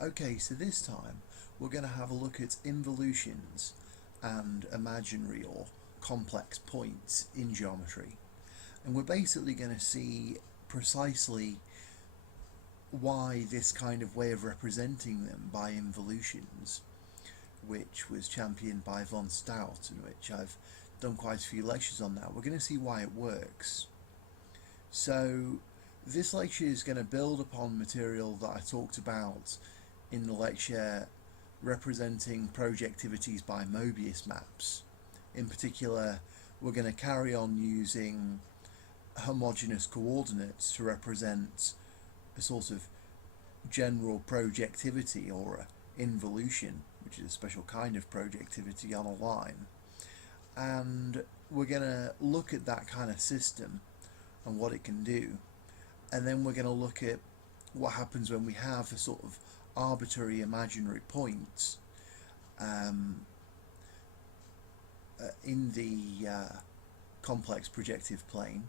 Okay, so this time we're going to have a look at involutions and imaginary or complex points in geometry. And we're basically going to see precisely why this kind of way of representing them by involutions, which was championed by von Staudt, and which I've done quite a few lectures on now. We're going to see why it works. So this lecture is going to build upon material that I talked about in the lecture representing projectivities by Mobius maps. In particular, we're going to carry on using homogeneous coordinates to represent a sort of general projectivity or involution, which is a special kind of projectivity on a line. And we're going to look at that kind of system and what it can do. And then we're going to look at what happens when we have a sort of arbitrary imaginary point in the complex projective plane.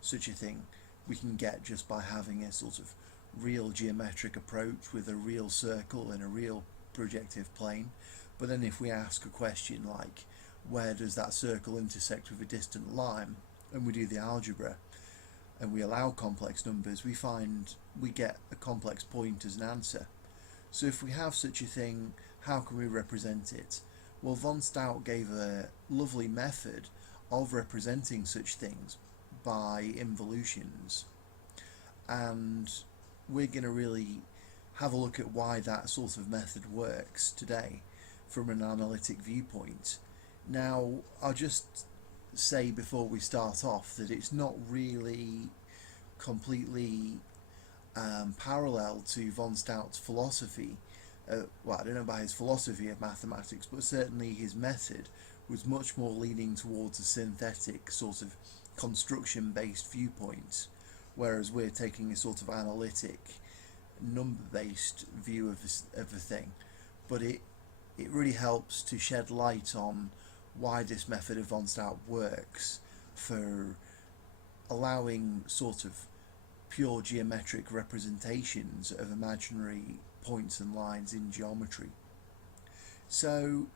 Such a thing we can get just by having a sort of real geometric approach with a real circle in a real projective plane. But then if we ask a question like, where does that circle intersect with a distant line, and we do the algebra and we allow complex numbers, we get a complex point as an answer. So if we have such a thing, how can we represent it? Well, von Staudt gave a lovely method of representing such things by involutions, and we're going to really have a look at why that sort of method works today from an analytic viewpoint. Now, I'll just say before we start off that it's not really completely parallel to von Staudt's philosophy. Well, I don't know about his philosophy of mathematics, but certainly his method was much more leaning towards a synthetic sort of construction-based viewpoint, whereas we're taking a sort of analytic, number-based view of a thing. But it really helps to shed light on why this method of von Staudt works for allowing sort of pure geometric representations of imaginary points and lines in geometry. So,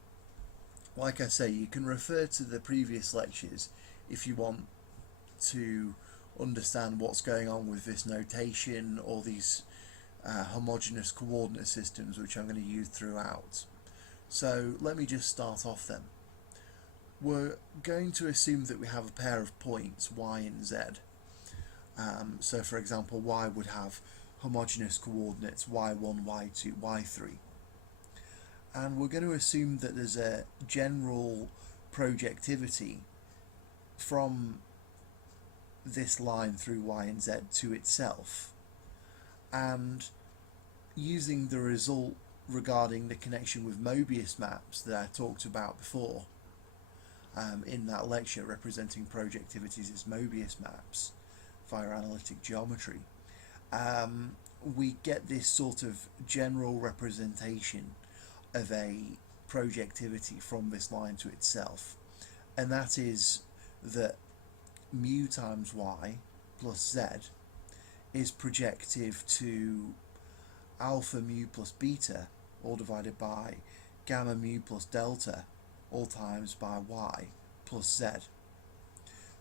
like I say, you can refer to the previous lectures if you want to understand what's going on with this notation or these homogeneous coordinate systems, which I'm going to use throughout. So let me just start off then. We're going to assume that we have a pair of points, y and z. So for example, y would have homogeneous coordinates y1, y2, y3. And we're going to assume that there's a general projectivity from this line through y and z to itself. And using the result regarding the connection with Mobius maps that I talked about before in that lecture representing projectivities as Mobius maps via analytic geometry, we get this sort of general representation of a projectivity from this line to itself, and that is that mu times y plus z is projective to alpha mu plus beta, all divided by gamma mu plus delta, all times by y plus z.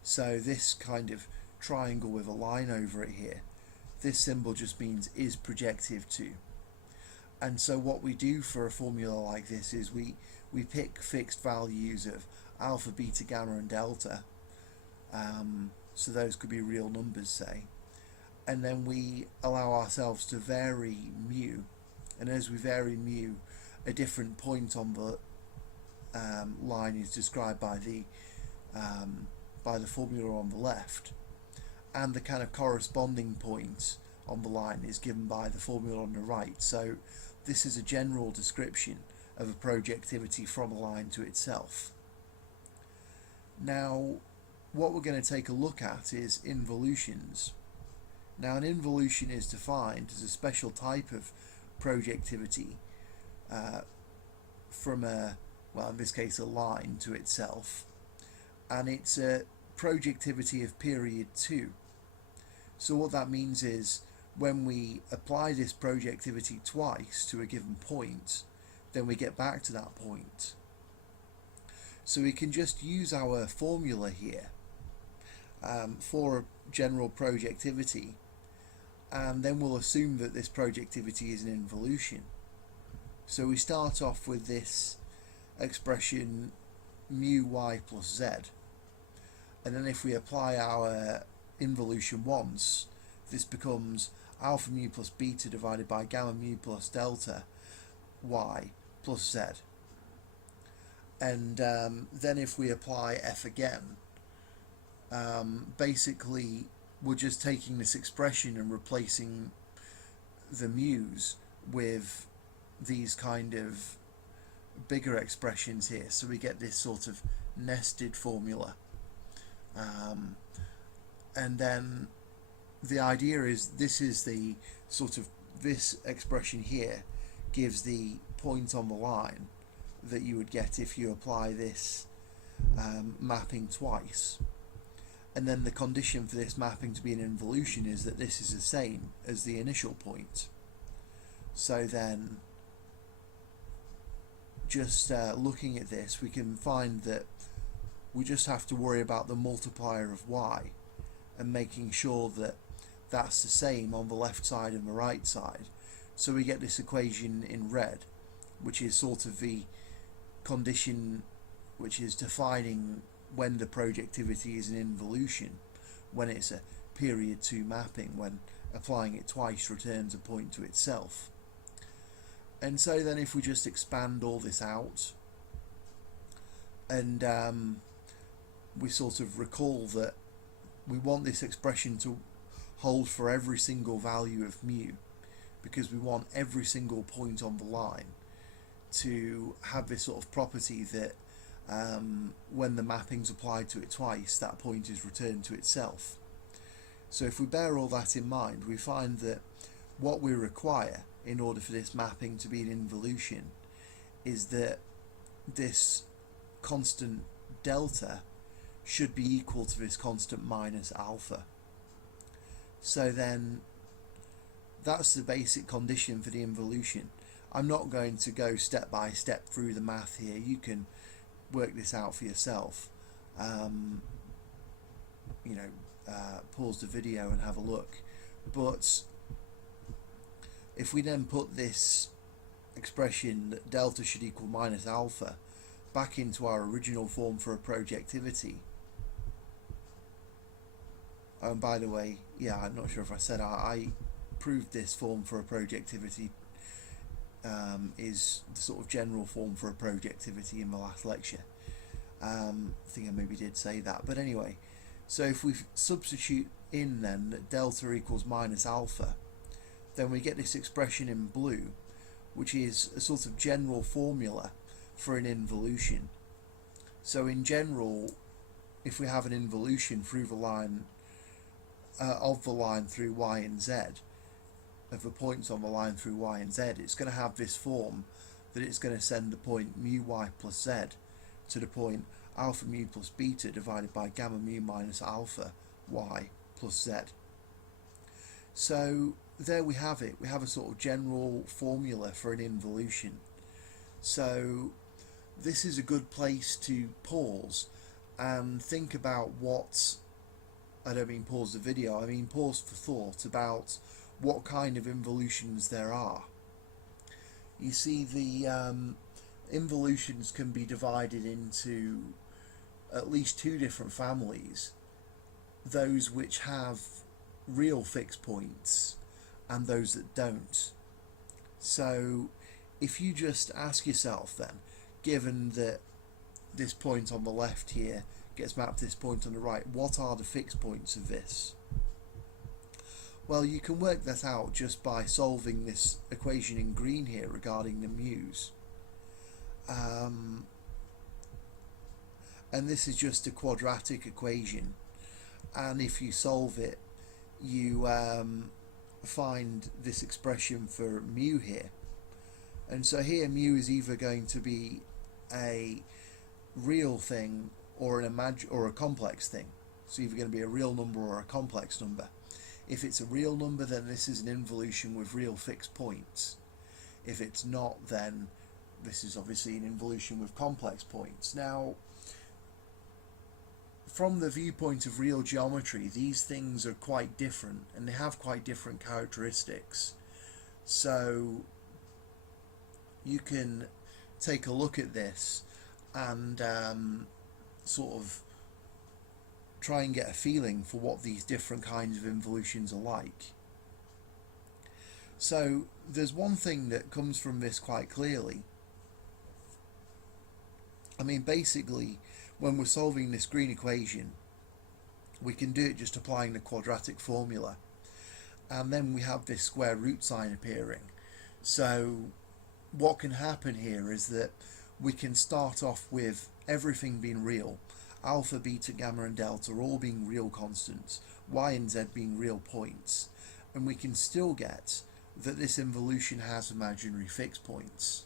So this kind of triangle with a line over it here, this symbol just means is projective to. And so what we do for a formula like this is we pick fixed values of alpha, beta, gamma and delta, so those could be real numbers, say, and then we allow ourselves to vary mu, and as we vary mu, a different point on the line is described by the formula on the left, and the kind of corresponding point on the line is given by the formula on the right. So this is a general description of a projectivity from a line to itself. Now, what we're going to take a look at is involutions. Now, an involution is defined as a special type of projectivity from a, well, in this case, a line to itself, and it's a projectivity of period 2. So what that means is when we apply this projectivity twice to a given point, then we get back to that point. So we can just use our formula here for a general projectivity, and then we'll assume that this projectivity is an involution. So we start off with this expression mu y plus z, and then if we apply our involution once, this becomes alpha mu plus beta divided by gamma mu plus delta y plus z. And then if we apply f again, basically we're just taking this expression and replacing the mu's with these kind of bigger expressions here, so we get this sort of nested formula. And then the idea is this is the sort of, this expression here gives the point on the line that you would get if you apply this mapping twice. And then the condition for this mapping to be an involution is that this is the same as the initial point. So then, just looking at this, we can find that we just have to worry about the multiplier of y and making sure that that's the same on the left side and the right side. So we get this equation in red, which is sort of the condition which is defining when the projectivity is an involution, when it's a period 2 mapping, when applying it twice returns a point to itself. And so then if we just expand all this out, and we sort of recall that we want this expression to hold for every single value of mu, because we want every single point on the line to have this sort of property that when the mapping's applied to it twice, that point is returned to itself. So if we bear all that in mind, we find that what we require in order for this mapping to be an involution is that this constant delta should be equal to this constant minus alpha. So then that's the basic condition for the involution. I'm not going to go step by step through the math here. You can work this out for yourself. Pause the video and have a look. But if we then put this expression that delta should equal minus alpha back into our original form for a projectivity, and by the way, yeah, I'm not sure if I said I proved this form for a projectivity is the sort of general form for a projectivity in the last lecture. I think I maybe did say that, but anyway, so if we substitute in then that delta equals minus alpha, then we get this expression in blue, which is a sort of general formula for an involution. So in general, if we have an involution through the line of the line through y and z, of the points on the line through y and z, it's going to have this form that it's going to send the point mu y plus z to the point alpha mu plus beta divided by gamma mu minus alpha y plus z. So there we have it. We have a sort of general formula for an involution. So this is a good place to pause and think about what, I don't mean pause the video, I mean pause for thought about what kind of involutions there are. You see, the involutions can be divided into at least 2 different families: those which have real fixed points and those that don't. So if you just ask yourself then, given that this point on the left here gets mapped to this point on the right, what are the fixed points of this? Well, you can work that out just by solving this equation in green here regarding the mu's. And this is just a quadratic equation, and if you solve it, you find this expression for mu here. And so here mu is either going to be a real thing or a complex thing. It's either going to be a real number or a complex number. If it's a real number, then this is an involution with real fixed points. If it's not, then this is obviously an involution with complex points. Now, from the viewpoint of real geometry, these things are quite different and they have quite different characteristics. So you can take a look at this and sort of try and get a feeling for what these different kinds of involutions are like. So there's one thing that comes from this quite clearly. I mean, basically, when we're solving this green equation, we can do it just applying the quadratic formula, and then we have this square root sign appearing. So what can happen here is that we can start off with everything being real, alpha, beta, gamma and delta all being real constants, y and z being real points, and we can still get that this involution has imaginary fixed points,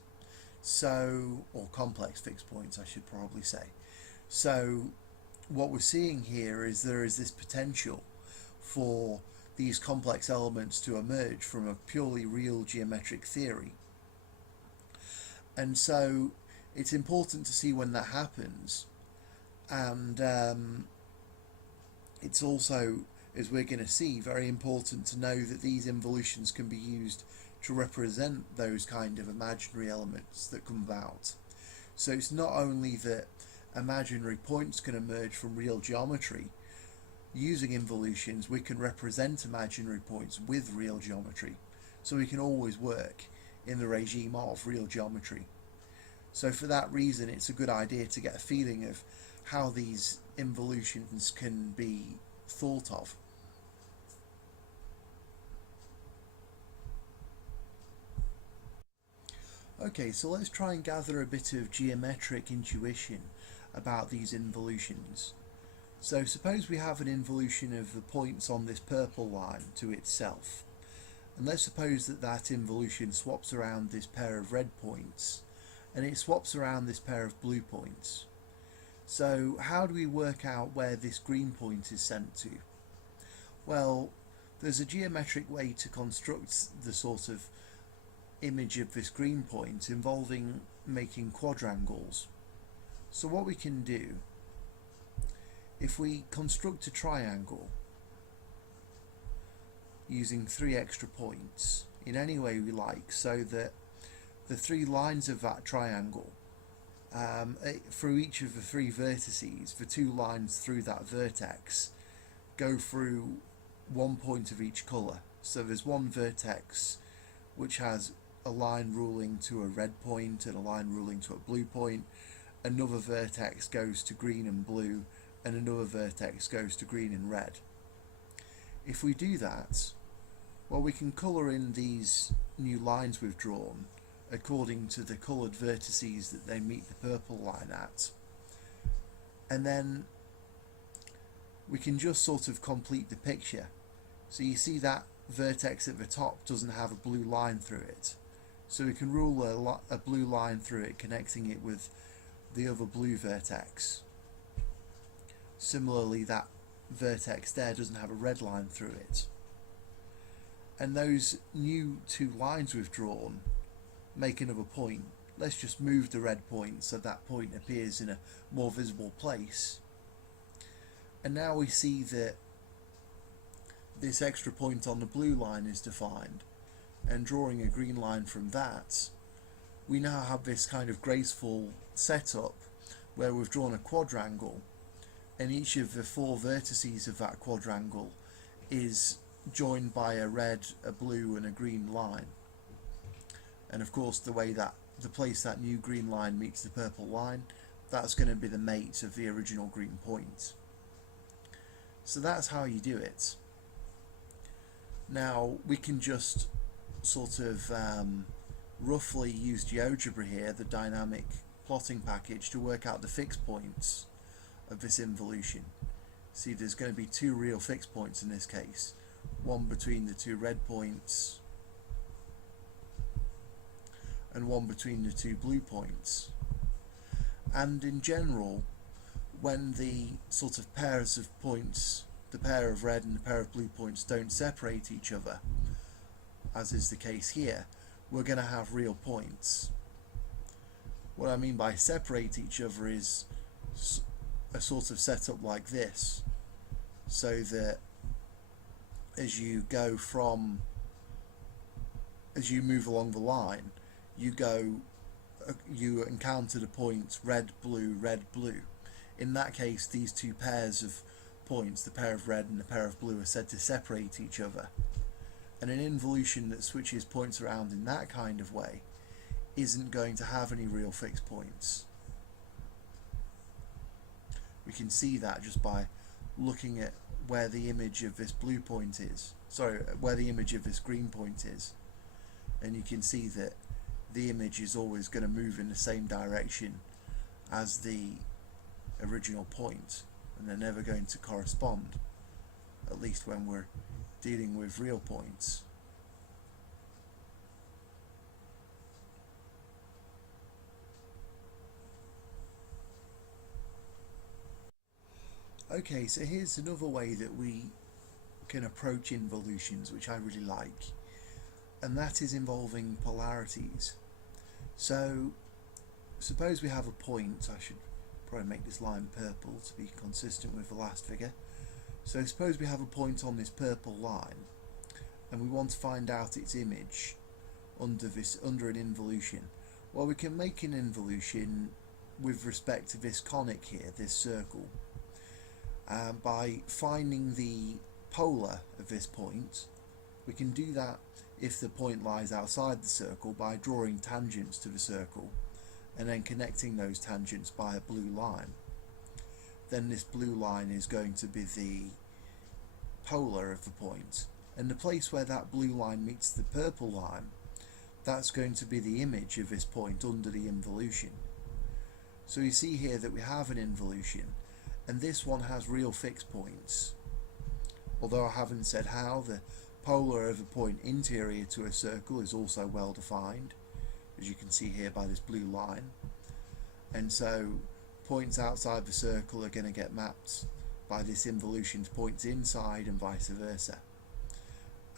so, or complex fixed points I should probably say. So what we're seeing here is there is this potential for these complex elements to emerge from a purely real geometric theory. And so it's important to see when that happens, and it's also, as we're going to see, very important to know that these involutions can be used to represent those kind of imaginary elements that come about. So it's not only that imaginary points can emerge from real geometry. Using involutions, we can represent imaginary points with real geometry, so we can always work in the regime of real geometry. So for that reason, it's a good idea to get a feeling of how these involutions can be thought of. Okay, so let's try and gather a bit of geometric intuition about these involutions. So suppose we have an involution of the points on this purple line to itself, and let's suppose that that involution swaps around this pair of red points and it swaps around this pair of blue points. So how do we work out where this green point is sent to? Well, there's a geometric way to construct the sort of image of this green point involving making quadrangles. So what we can do, if we construct a triangle using 3 extra points in any way we like, so that the 3 lines of that triangle, through each of the 3 vertices, the 2 lines through that vertex go through 1 point of each colour. So there's one vertex which has a line ruling to a red point and a line ruling to a blue point, another vertex goes to green and blue, and another vertex goes to green and red. If we do that, well, we can colour in these new lines we've drawn according to the coloured vertices that they meet the purple line at, and then we can just sort of complete the picture. So you see that vertex at the top doesn't have a blue line through it, so we can rule a blue line through it, connecting it with the other blue vertex. Similarly, that vertex there doesn't have a red line through it. And those new 2 lines we've drawn make another point. Let's just move the red point so that point appears in a more visible place. And now we see that this extra point on the blue line is defined, and drawing a green line from that, we now have this kind of graceful setup where we've drawn a quadrangle, and each of the 4 vertices of that quadrangle is joined by a red, a blue and a green line. And of course the place that new green line meets the purple line, that's going to be the mate of the original green point. So that's how you do it. Now we can just sort of roughly use GeoGebra here, the dynamic plotting package, to work out the fixed points of this involution. See, there's going to be 2 real fixed points in this case, one between the 2 red points and one between the 2 blue points. And in general, when the sort of pairs of points the pair of red and the pair of blue points don't separate each other, as is the case here, we're going to have real points. What I mean by separate each other is a sort of setup like this, so that as you move along the line, you encounter the points red, blue, red, blue. In that case, these two pairs of points, the pair of red and the pair of blue, are said to separate each other. And an involution that switches points around in that kind of way isn't going to have any real fixed points. We can see that just by looking at where the image of this blue point is, where the image of this green point is, and you can see that the image is always going to move in the same direction as the original point, and they're never going to correspond, at least when we're dealing with real points. Okay, so here's another way that we can approach involutions, which I really like, and that is involving polarities. So suppose we have a point. I should probably make this line purple to be consistent with the last figure. So suppose we have a point on this purple line, and we want to find out its image under an involution. Well, we can make an involution with respect to this conic here, this circle, by finding the polar of this point. We can do that if the point lies outside the circle by drawing tangents to the circle and then connecting those tangents by a blue line. Then this blue line is going to be the polar of the point, and the place where that blue line meets the purple line, that's going to be the image of this point under the involution. So you see here that we have an involution, and this one has real fixed points. Although I haven't said how, the polar of a point interior to a circle is also well defined, as you can see here by this blue line. And so points outside the circle are going to get mapped by this involution to points inside and vice versa.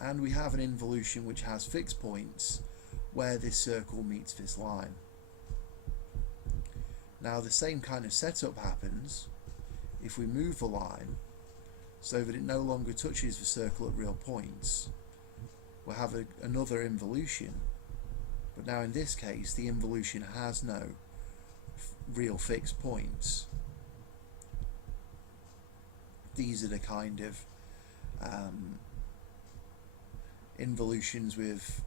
And we have an involution which has fixed points where this circle meets this line. Now the same kind of setup happens if we move the line so that it no longer touches the circle at real points. We'll have another involution, but now in this case the involution has no real fixed points. These are the kind of involutions with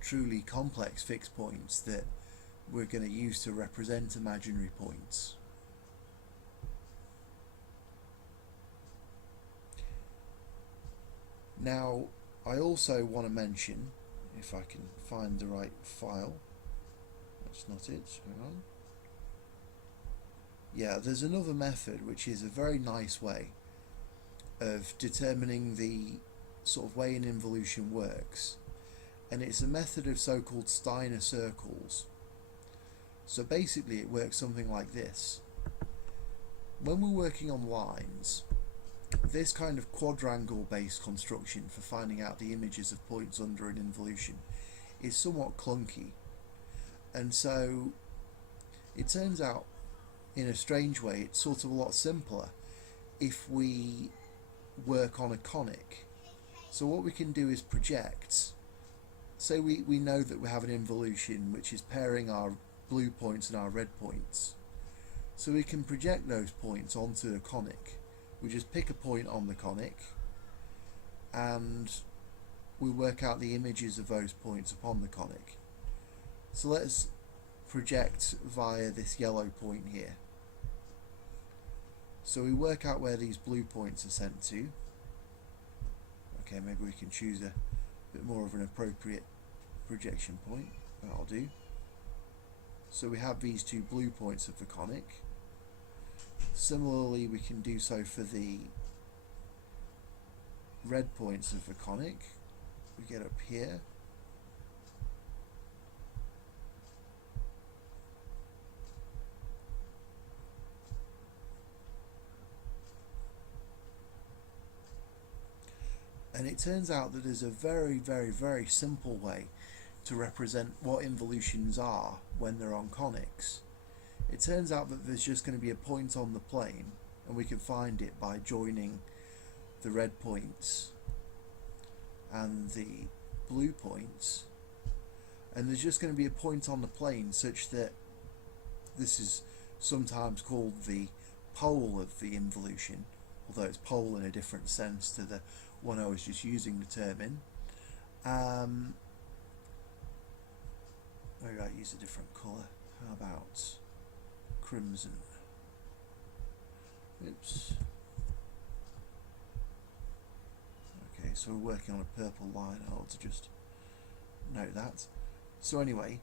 truly complex fixed points that we're going to use to represent imaginary points. Now, I also want to mention, if I can find the right file, that's not it, hang on. Yeah, there's another method which is a very nice way of determining the sort of way an involution works, and it's a method of so-called Steiner circles. So basically it works something like this. When we're working on lines, this kind of quadrangle based construction for finding out the images of points under an involution is somewhat clunky, and so it turns out in a strange way it's sort of a lot simpler if we work on a conic. So what we can do is project. Say we know that we have an involution which is pairing our blue points and our red points, so we can project those points onto a conic. We just pick a point on the conic and we work out the images of those points upon the conic. So let's project via this yellow point here. So we work out where these blue points are sent to. Okay, maybe we can choose a bit more of an appropriate projection point. That'll do. So we have these two blue points of the conic. Similarly, we can do so for the red points of the conic. We get up here. And it turns out that there's a very, very, very simple way to represent what involutions are when they're on conics. It turns out that there's just going to be a point on the plane, and we can find it by joining the red points and the blue points, and there's just going to be a point on the plane such that this is sometimes called the pole of the involution, although it's pole in a different sense to the one I was just using the term in. Maybe I use a different colour. How about crimson? Oops. Okay, so we're working on a purple line. I ought to just note that. So anyway,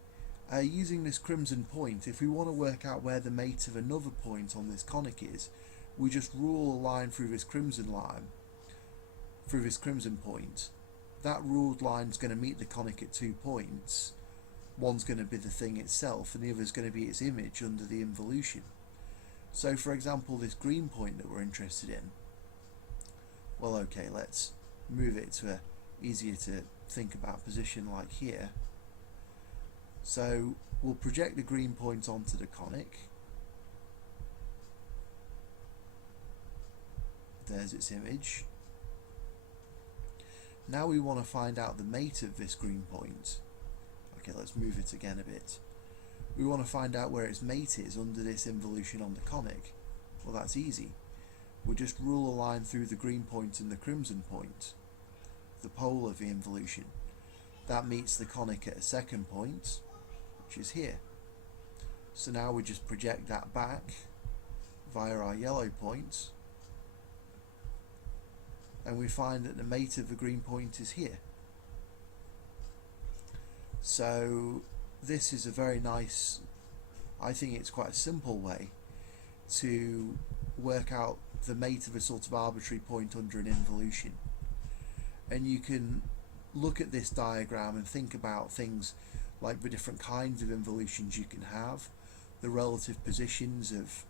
using this crimson point, if we want to work out where the mate of another point on this conic is, we just rule a line through this crimson line, through this crimson point. That ruled line is going to meet the conic at 2 points. One's going to be the thing itself, and the other is going to be its image under the involution. So for example, this green point that we're interested in, well, okay, let's move it to a easier to think about position like here. So we'll project the green point onto the conic. There's its image. Now we want to find out the mate of this green point. Okay, let's move it again a bit. We want to find out where its mate is under this involution on the conic. Well, that's easy. We'll just rule a line through the green point and the crimson point, the pole of the involution. That meets the conic at a second point, which is here. So now we just project that back via our yellow point, and we find that the mate of the green point is here. So this is a very nice, I think it's quite a simple way to work out the mate of a sort of arbitrary point under an involution. And you can look at this diagram and think about things like the different kinds of involutions you can have, the relative positions of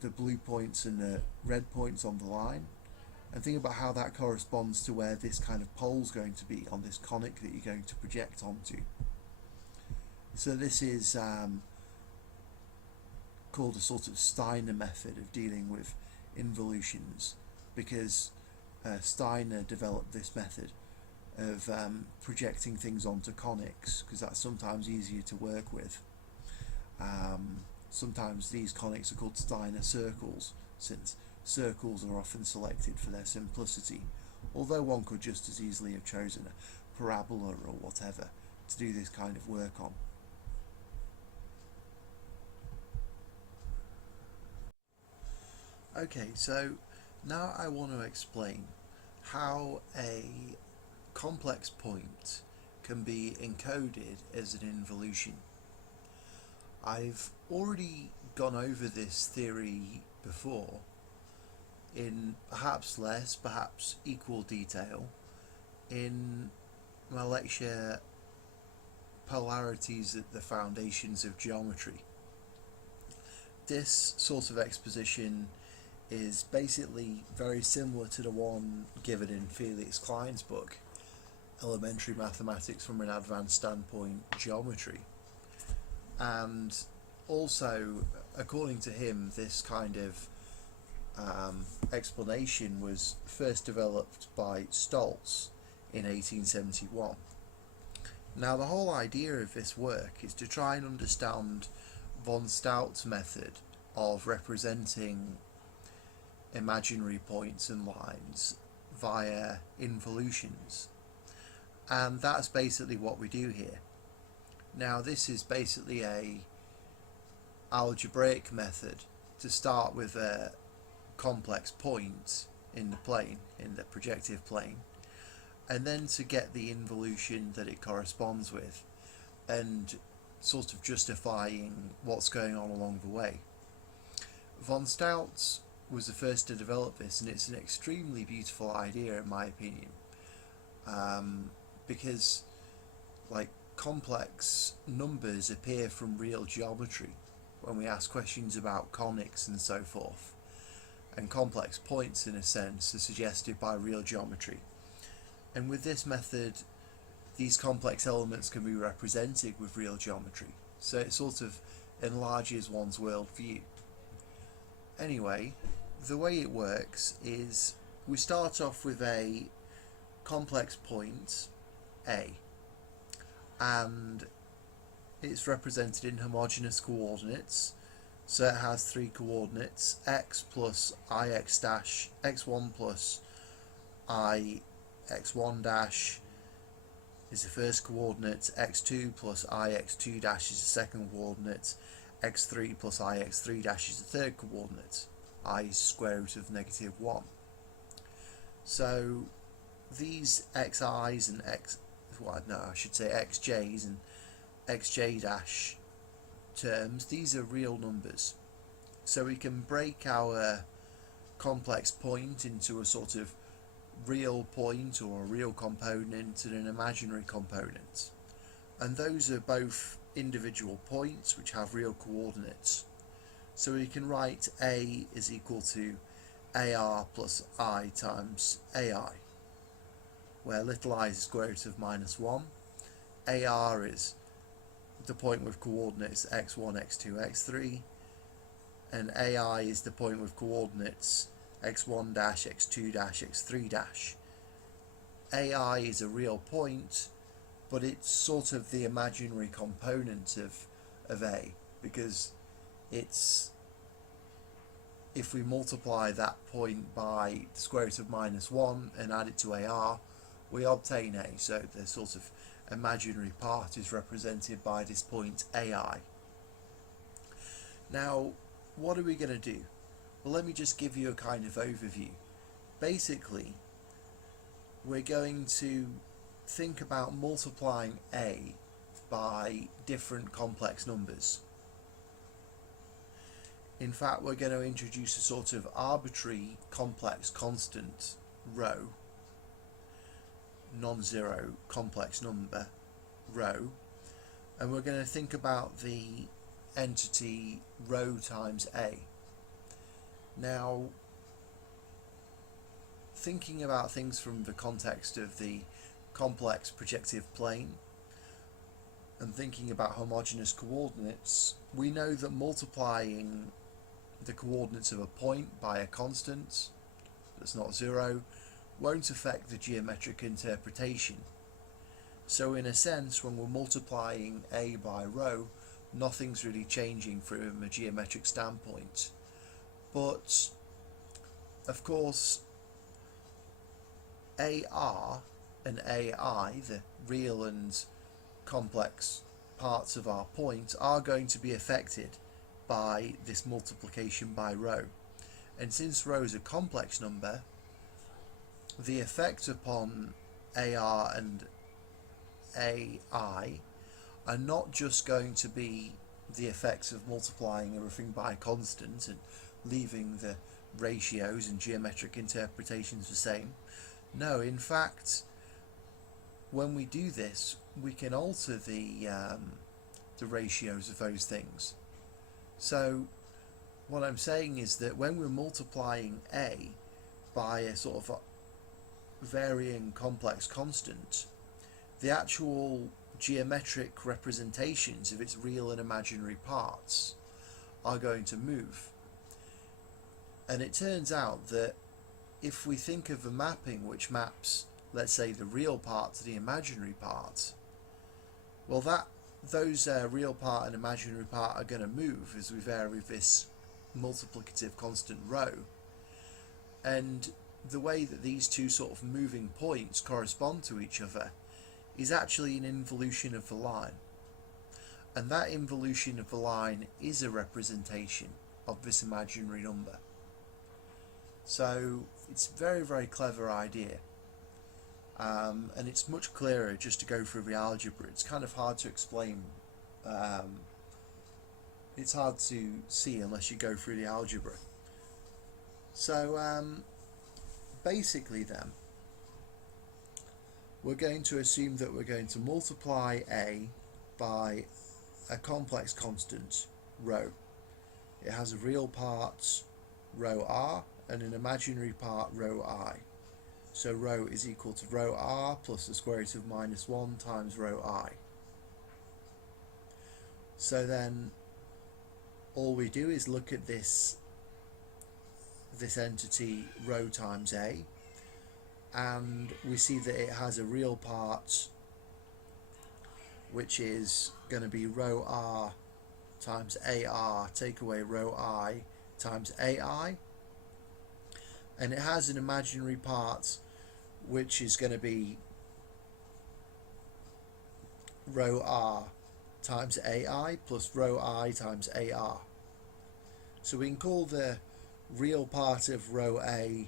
the blue points and the red points on the line, and think about how that corresponds to where this kind of pole is going to be on this conic that you're going to project onto. So this is called a sort of Steiner method of dealing with involutions, because Steiner developed this method of projecting things onto conics, because that's sometimes easier to work with. Sometimes these conics are called Steiner circles, since circles are often selected for their simplicity, although one could just as easily have chosen a parabola or whatever to do this kind of work on. Okay, so now I want to explain how a complex point can be encoded as an involution. I've already gone over this theory before in perhaps less, perhaps equal detail in my lecture Polarities at the Foundations of Geometry. This sort of exposition is basically very similar to the one given in Felix Klein's book, Elementary Mathematics from an Advanced Standpoint, Geometry. And also, according to him, this kind of explanation was first developed by Staudt in 1871. Now, the whole idea of this work is to try and understand von Staudt's method of representing imaginary points and lines via involutions, and that's basically what we do here. Now, this is basically a algebraic method to start with a complex point in the plane, in the projective plane, and then to get the involution that it corresponds with and sort of justifying what's going on along the way. Von Staudt was the first to develop this, and it's an extremely beautiful idea in my opinion, because like complex numbers appear from real geometry when we ask questions about conics and so forth, and complex points in a sense are suggested by real geometry. And with this method, these complex elements can be represented with real geometry. So it sort of enlarges one's worldview. Anyway, the way it works is we start off with a complex point, A, and it's represented in homogeneous coordinates. So it has three coordinates: x plus ix dash, x1 plus I x1 dash is the first coordinate, x2 plus ix2 dash is the second coordinate, x3 plus ix3 dash is the third coordinate, I is square root of -1. So these xi's and xj's and xj dash terms, these are real numbers. So we can break our complex point into a sort of real point or a real component and an imaginary component. And those are both individual points which have real coordinates. So we can write A is equal to AR plus I times AI, where little I is the square root of -1. AR is the point with coordinates x1, x2, x3, and AI is the point with coordinates x1 dash, x2 dash, x3 dash. AI is a real point, but it's sort of the imaginary component of A, because it's, if we multiply that point by the square root of -1 and add it to AR, we obtain A. So the sort of imaginary part is represented by this point AI. Now, what are we going to do? Well, let me just give you a kind of overview. Basically, we're going to think about multiplying A by different complex numbers. In fact, we're going to introduce a sort of arbitrary complex constant rho, non-zero complex number rho, and we're going to think about the entity rho times A. Now, thinking about things from the context of the complex projective plane and thinking about homogeneous coordinates, we know that multiplying the coordinates of a point by a constant that's not zero won't affect the geometric interpretation. So in a sense, when we're multiplying A by rho, nothing's really changing from a geometric standpoint. But of course, AR and AI, the real and complex parts of our point, are going to be affected by this multiplication by rho. And since rho is a complex number, the effect upon AR and AI are not just going to be the effects of multiplying everything by a constant and leaving the ratios and geometric interpretations the same. No, in fact, when we do this, we can alter the ratios of those things. So what I'm saying is that when we're multiplying A by a sort of varying complex constant, the actual geometric representations of its real and imaginary parts are going to move. And it turns out that if we think of a mapping which maps, let's say, the real part to the imaginary part, well, those real part and imaginary part are going to move as we vary this multiplicative constant rho. And the way that these two sort of moving points correspond to each other is actually an involution of the line. And that involution of the line is a representation of this imaginary number. So it's a very, very clever idea. And it's much clearer just to go through the algebra. It's kind of hard to explain. It's hard to see unless you go through the algebra. So basically then, we're going to assume that we're going to multiply A by a complex constant, rho. It has a real part, rho r, and an imaginary part, rho I. So rho is equal to rho r plus the square root of minus 1 times rho I. So then all we do is look at this entity rho times A, and we see that it has a real part which is going to be rho r times AR, take away rho I times AI, and it has an imaginary part which is going to be rho r times AI plus rho I times AR. So we can call the real part of rho A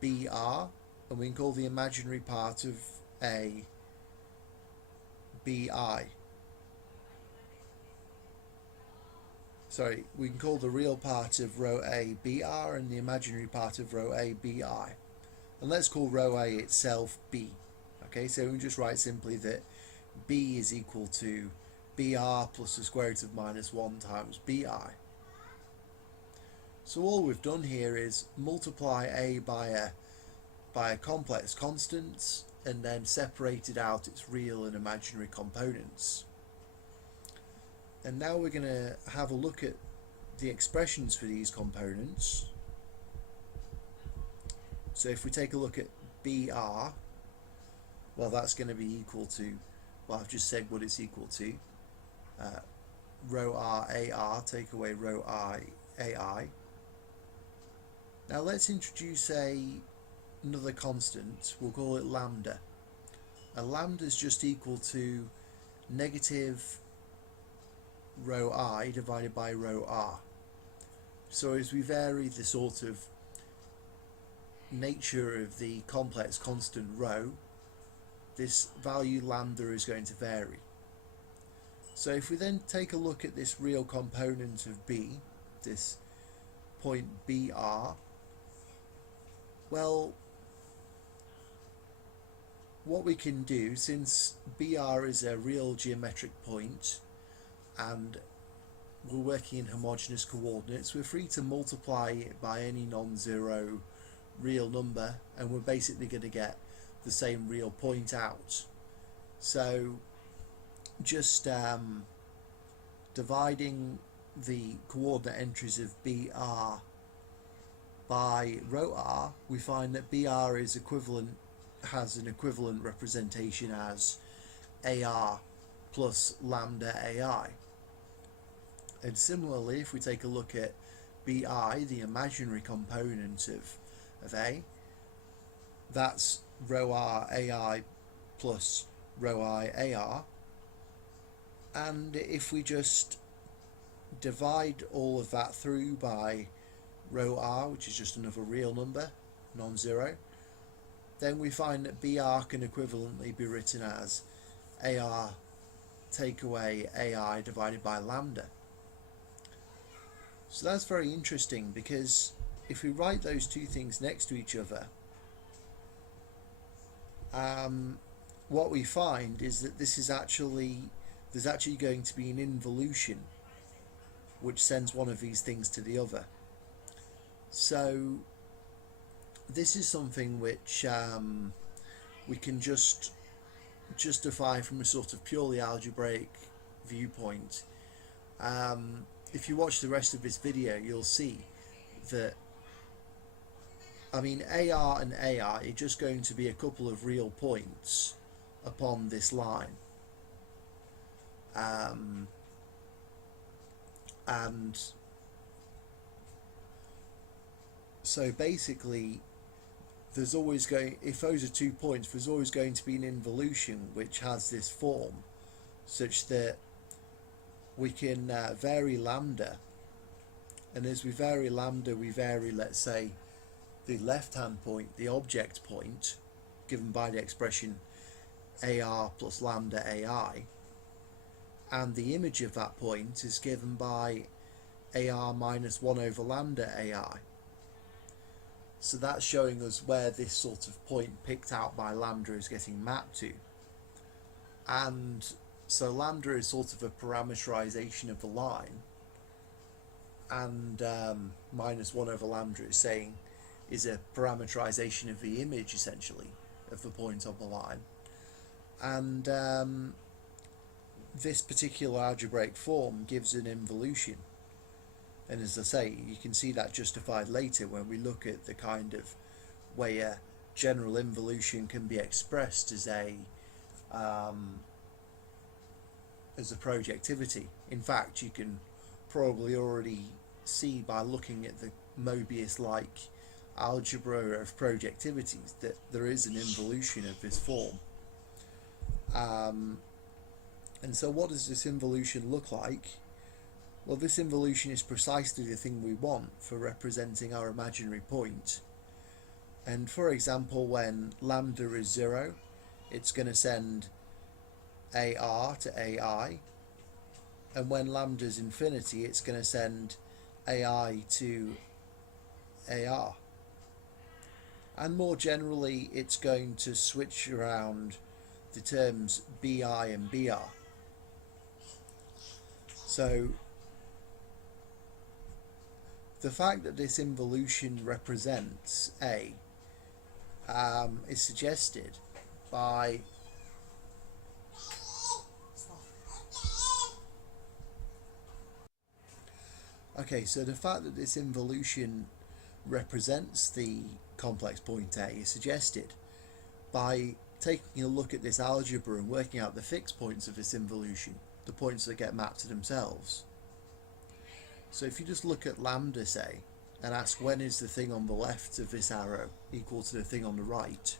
BR, and we can call the imaginary part of A BI. Sorry, we can call the real part of rho A BR and the imaginary part of rho A BI. And let's call rho A itself B. Okay, so we can just write simply that B is equal to BR plus the square root of minus 1 times BI. So all we've done here is multiply A by a complex constant and then separated out its real and imaginary components. And now we're going to have a look at the expressions for these components. So if we take a look at BR, well, that's going to be equal to, well, I've just said what it's equal to. Rho R AR, take away rho I AI. Now let's introduce another constant. We'll call it lambda. And lambda is just equal to negative rho I divided by rho R. So as we vary the sort of nature of the complex constant rho, this value lambda is going to vary. So if we then take a look at this real component of B, this point BR, well, what we can do, since BR is a real geometric point and we're working in homogeneous coordinates, we're free to multiply it by any non-zero real number and we're basically going to get the same real point out. So just dividing the coordinate entries of BR by rho r, we find that BR is equivalent, has an equivalent representation as AR plus lambda AI. And similarly, if we take a look at BI, the imaginary component of A, that's rho r AI plus rho I AR. And if we just divide all of that through by rho r, which is just another real number, non-zero, then we find that BR can equivalently be written as AR take away AI divided by lambda. So that's very interesting, because if we write those two things next to each other, what we find is that there's actually going to be an involution which sends one of these things to the other. So this is something which we can just justify from a sort of purely algebraic viewpoint. If you watch the rest of this video, you'll see that, I mean, AR and AI are just going to be a couple of real points upon this line. And so basically, there's always going, if those are 2 points, there's always going to be an involution which has this form, such that we can vary lambda, and as we vary lambda, we vary, let's say, the left-hand point, the object point, given by the expression AR plus lambda AI, and the image of that point is given by AR minus 1 over lambda AI. So that's showing us where this sort of point picked out by lambda is getting mapped to. And so lambda is sort of a parameterization of the line, and minus 1 over lambda is saying is a parameterization of the image, essentially, of the point on the line. And this particular algebraic form gives an involution. And as I say, you can see that justified later when we look at the kind of way a general involution can be expressed as a projectivity. In fact, you can probably already see by looking at the Mobius-like algebra of projectivities that there is an involution of this form. And so what does this involution look like? Well, this involution is precisely the thing we want for representing our imaginary point. And for example, when lambda is 0, it's going to send AR to AI. And when lambda is infinity, it's going to send AI to AR. And more generally, it's going to switch around the terms BI and BR. So the fact that this involution represents A is suggested by so the fact that this involution represents the complex point A is suggested by taking a look at this algebra and working out the fixed points of this involution, the points that get mapped to themselves. So if you just look at lambda, say, and ask when is the thing on the left of this arrow equal to the thing on the right,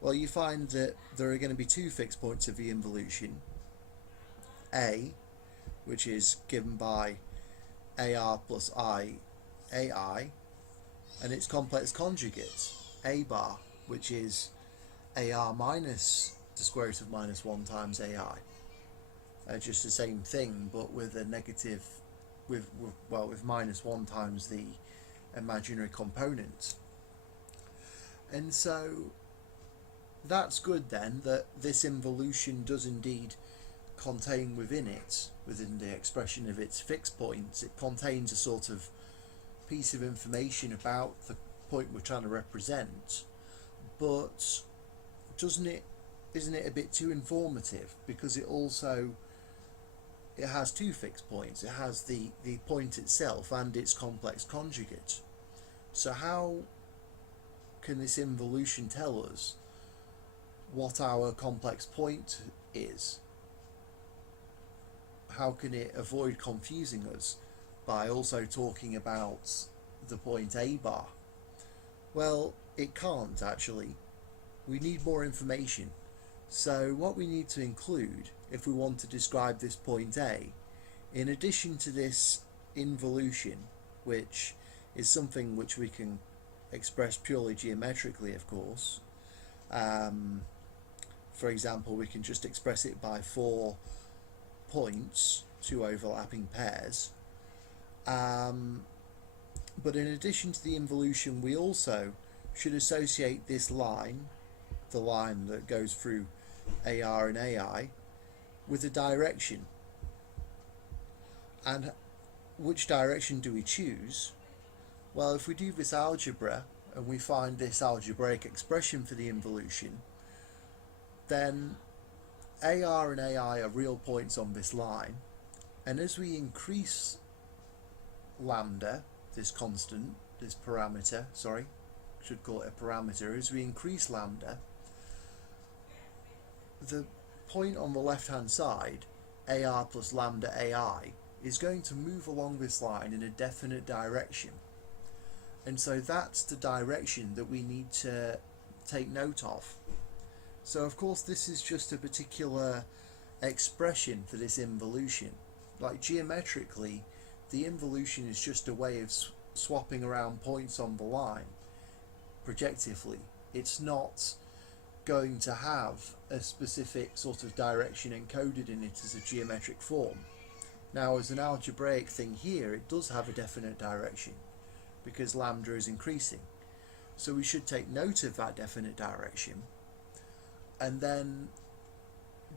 well, you find that there are going to be two fixed points of the involution. A, which is given by AR plus I, AI, and its complex conjugate, A bar, which is AR minus the square root of minus 1 times AI. Just the same thing, but with a negative, with minus 1 times the imaginary component. And so that's good then, that this involution does indeed contain within it, within the expression of its fixed points, it contains a sort of piece of information about the point we're trying to represent. But isn't it a bit too informative, because it has two fixed points. It has the point itself and its complex conjugate. So how can this involution tell us what our complex point is? How can it avoid confusing us by also talking about the point A bar? Well, it can't actually. We need more information. So what we need to include, if we want to describe this point A, in addition to this involution, which is something which we can express purely geometrically, of course. For example, we can just express it by 4 points, 2 overlapping pairs. But in addition to the involution, we also should associate this line, the line that goes through AR and AI, with a direction. And which direction do we choose? Well, if we do this algebra and we find this algebraic expression for the involution, then AR and AI are real points on this line, and as we increase lambda, this constant, this parameter, sorry, should call it a parameter, as we increase lambda, the point on the left hand side, AR plus lambda AI, is going to move along this line in a definite direction. And so that's the direction that we need to take note of. So of course this is just a particular expression for this involution. Like geometrically, the involution is just a way of swapping around points on the line projectively. It's not going to have a specific sort of direction encoded in it as a geometric form. Now, as an algebraic thing here, it does have a definite direction because lambda is increasing. So we should take note of that definite direction. And then,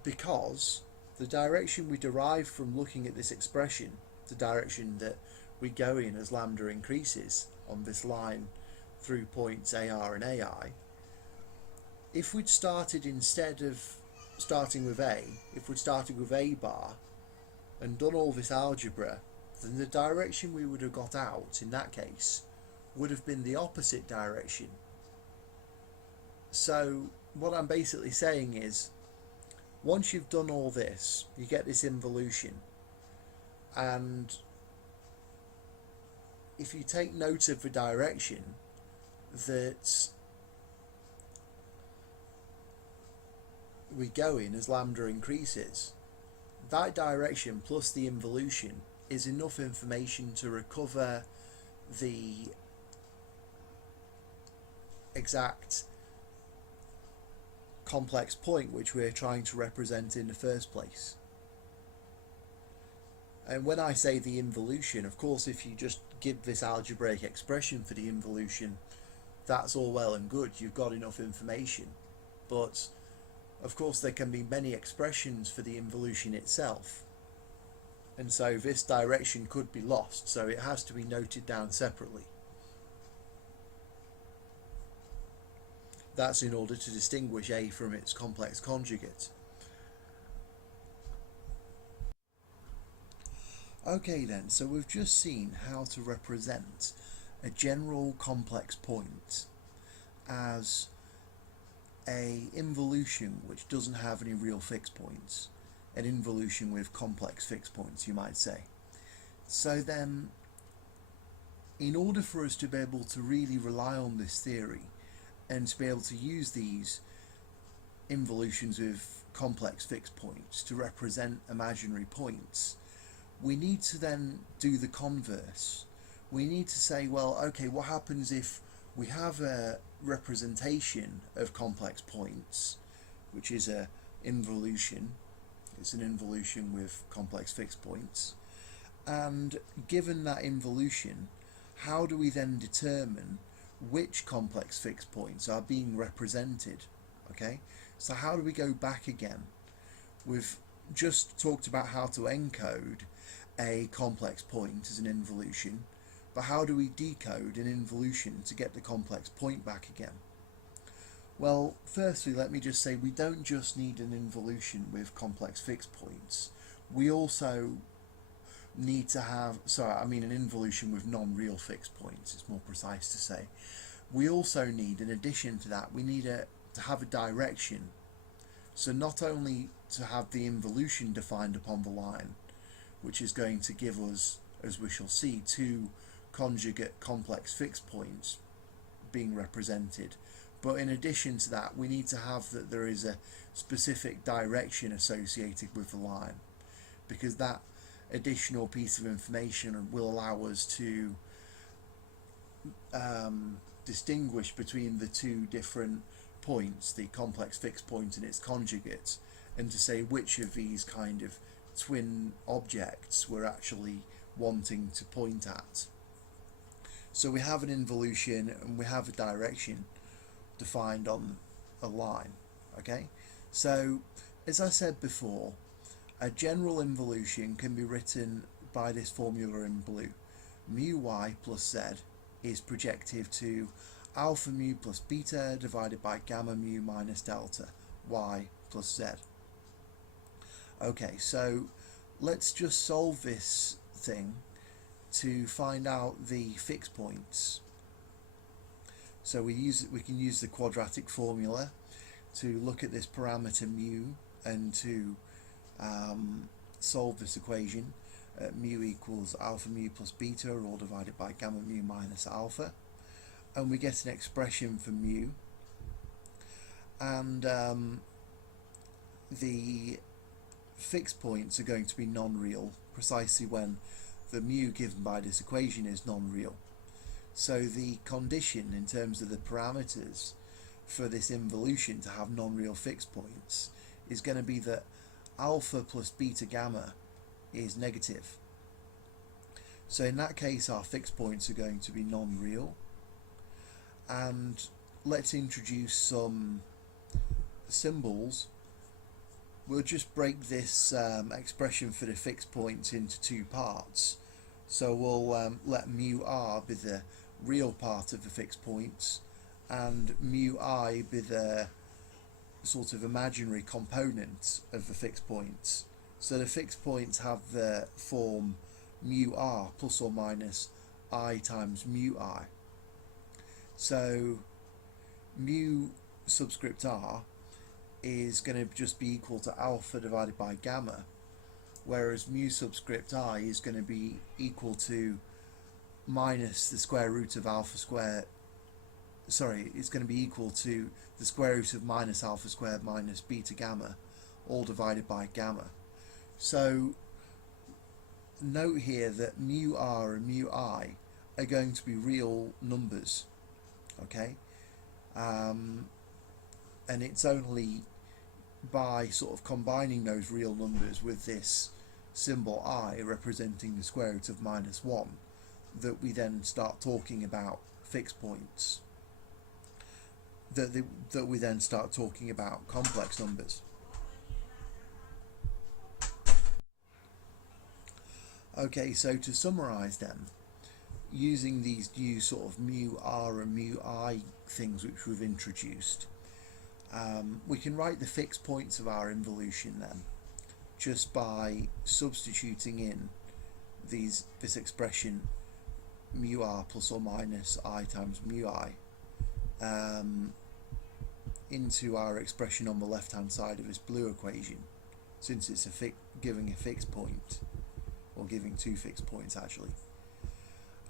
because the direction we derive from looking at this expression, the direction that we go in as lambda increases on this line through points AR and AI, if we'd started, instead of starting with A, if we'd started with A bar and done all this algebra, then the direction we would have got out in that case would have been the opposite direction. So what I'm basically saying is, once you've done all this, you get this involution, and if you take note of the direction that we go in as lambda increases, that direction plus the involution is enough information to recover the exact complex point which we're trying to represent in the first place. And when I say the involution, of course, if you just give this algebraic expression for the involution, that's all well and good, you've got enough information. But of course there can be many expressions for the involution itself, and so this direction could be lost, so it has to be noted down separately. That's in order to distinguish A from its complex conjugate. Okay then, so we've just seen how to represent a general complex point as a involution which doesn't have any real fixed points, an involution with complex fixed points, you might say. So then, in order for us to be able to really rely on this theory and to be able to use these involutions with complex fixed points to represent imaginary points, we need to then do the converse. We need to say, well, okay, what happens if we have a representation of complex points, which is a involution. It's an involution with complex fixed points, and given that involution, how do we then determine which complex fixed points are being represented? Okay, so how do we go back again? We've just talked about how to encode a complex point as an involution, but how do we decode an involution to get the complex point back again? Well, firstly, let me just say we don't just need an involution with complex fixed points. We also need to have, an involution with non-real fixed points, it's more precise to say. We also need, in addition to that, we need to have a direction. So not only to have the involution defined upon the line, which is going to give us, as we shall see, two conjugate complex fixed points being represented, but in addition to that we need to have that there is a specific direction associated with the line, because that additional piece of information will allow us to distinguish between the two different points, the complex fixed point and its conjugate, and to say which of these kind of twin objects we're actually wanting to point at. So we have an involution and we have a direction defined on a line. Okay, so as I said before, a general involution can be written by this formula in blue. Mu y plus z is projective to alpha mu plus beta divided by gamma mu minus delta y plus z. Okay, so let's just solve this thing to find out the fixed points. So we can use the quadratic formula to look at this parameter mu and to solve this equation. Mu equals alpha mu plus beta, all divided by gamma mu minus alpha, and we get an expression for mu, and the fixed points are going to be non-real precisely when the mu given by this equation is non-real. So the condition in terms of the parameters for this involution to have non-real fixed points is going to be that alpha plus beta gamma is negative. So in that case our fixed points are going to be non-real, and let's introduce some symbols. We'll just break this expression for the fixed points into two parts. So we'll let mu r be the real part of the fixed points, and mu I be the sort of imaginary component of the fixed points. So the fixed points have the form mu r plus or minus I times mu I. So mu subscript r is going to just be equal to alpha divided by gamma, whereas mu subscript I is going to be equal to minus the square root of alpha squared. Sorry, it's going to be equal to the square root of minus alpha squared minus beta gamma, all divided by gamma. So note here that mu r and mu I are going to be real numbers, okay? And it's only by sort of combining those real numbers with this symbol I representing the square root of minus 1 that we then start talking about fixed points, that we then start talking about complex numbers. Okay, so to summarize them, using these new sort of mu r and mu I things which we've introduced, we can write the fixed points of our involution then just by substituting in this expression mu r plus or minus I times mu I into our expression on the left hand side of this blue equation, since it's giving a fixed point, or giving two fixed points actually.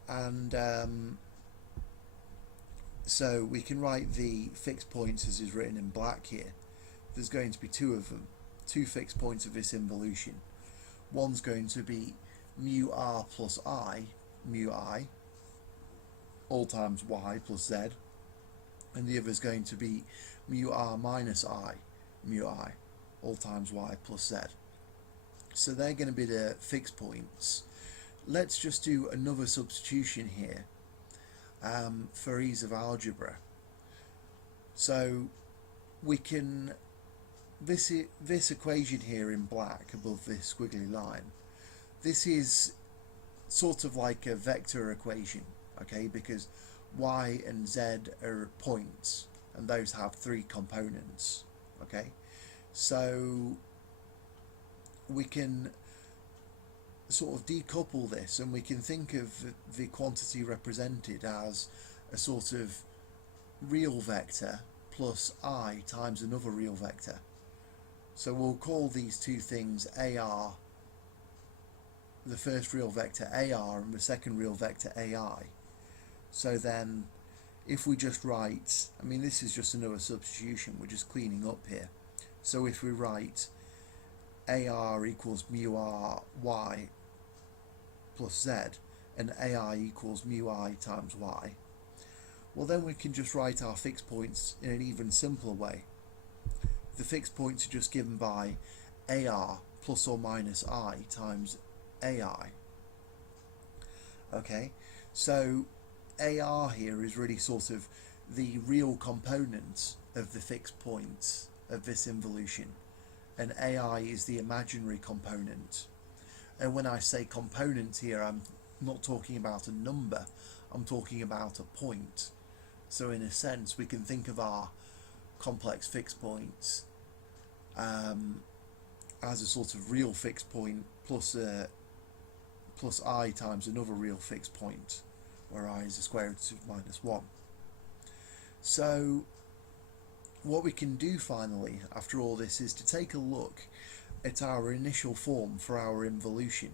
And so we can write the fixed points as is written in black here. There's going to be two of them, two fixed points of this involution. One's going to be mu r plus I, mu I, all times y plus z, and the other is going to be mu r minus I, mu I, all times y plus z. So they're going to be the fixed points. Let's just do another substitution here for ease of algebra. So we can, this equation here in black above this squiggly line, this is sort of like a vector equation, okay, because y and z are points and those have three components, okay. So we can sort of decouple this and we can think of the quantity represented as a sort of real vector plus I times another real vector. So we'll call these two things AR, the first real vector AR and the second real vector AI. So then if we just write, I mean this is just another substitution, we're just cleaning up here. So if we write AR equals mu r y plus z and AI equals mu I times y, well then we can just write our fixed points in an even simpler way. The fixed points are just given by AR plus or minus I times AI. Okay, so AR here is really sort of the real component of the fixed points of this involution, and AI is the imaginary component. And when I say component here, I'm not talking about a number, I'm talking about a point. So in a sense we can think of our complex fixed points as a sort of real fixed point plus I times another real fixed point, where I is the square root of minus 1. So what we can do finally after all this is to take a look at our initial form for our involution,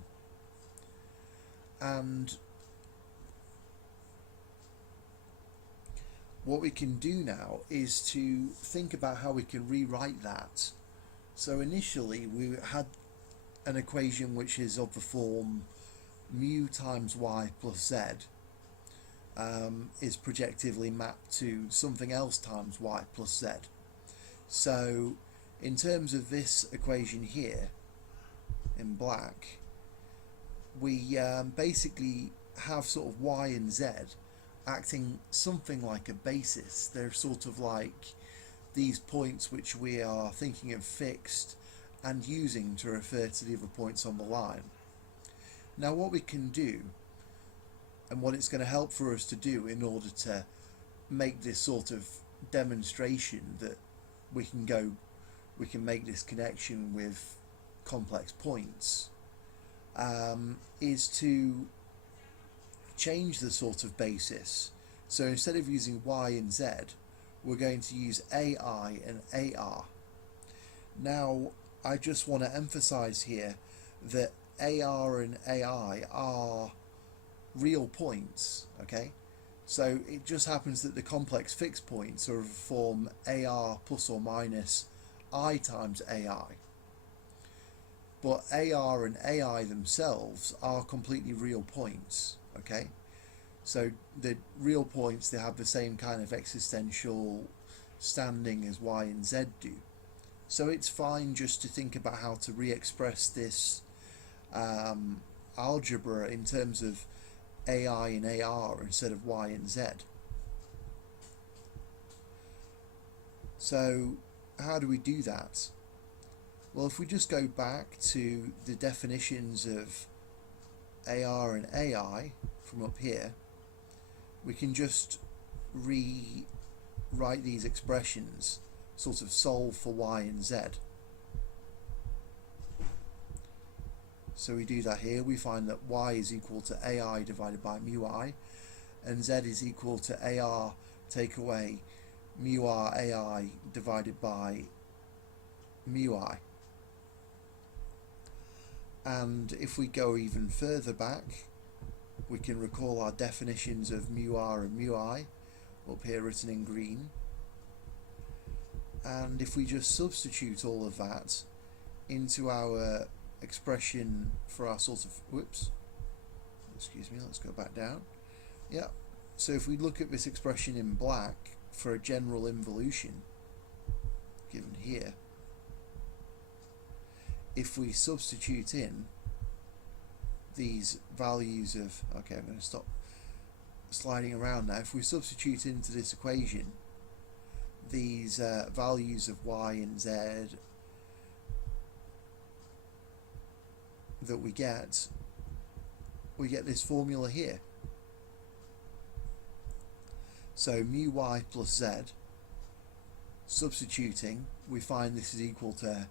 and what we can do now is to think about how we can rewrite that. So initially we had an equation which is of the form mu times y plus z is projectively mapped to something else times y plus z. So in terms of this equation here in black, we basically have sort of y and z acting something like a basis. They're sort of like these points which we are thinking of fixed and using to refer to the other points on the line. Now what we can do And what it's going to help for us to do in order to make this sort of demonstration that we can make this connection with complex points, is to change the sort of basis. So instead of using y and z, we're going to use AI and AR. Now, I just want to emphasize here that AR and AI are real points, okay? So it just happens that the complex fixed points are of a form AR plus or minus I times AI. But AR and AI themselves are completely real points, okay? So the real points, they have the same kind of existential standing as Y and Z do. So it's fine just to think about how to re-express this algebra in terms of AI and AR instead of Y and Z. So how do we do that? Well, if we just go back to the definitions of AR and AI from up here, we can just rewrite these expressions, sort of solve for Y and Z. So we do that here. We find that Y is equal to AI divided by mu I, and Z is equal to AR take away mu R AI divided by mu I. And if we go even further back, we can recall our definitions of mu R and mu I, up here written in green. And if we just substitute all of that into our expression for our sort of, excuse me, let's go back down. Yeah, so if we look at this expression in black for a general involution given here, if we substitute in these values of, okay, I'm going to stop sliding around now. If we substitute into this equation these values of Y and Z that we get this formula here. So mu Y plus Z, substituting, we find this is equal to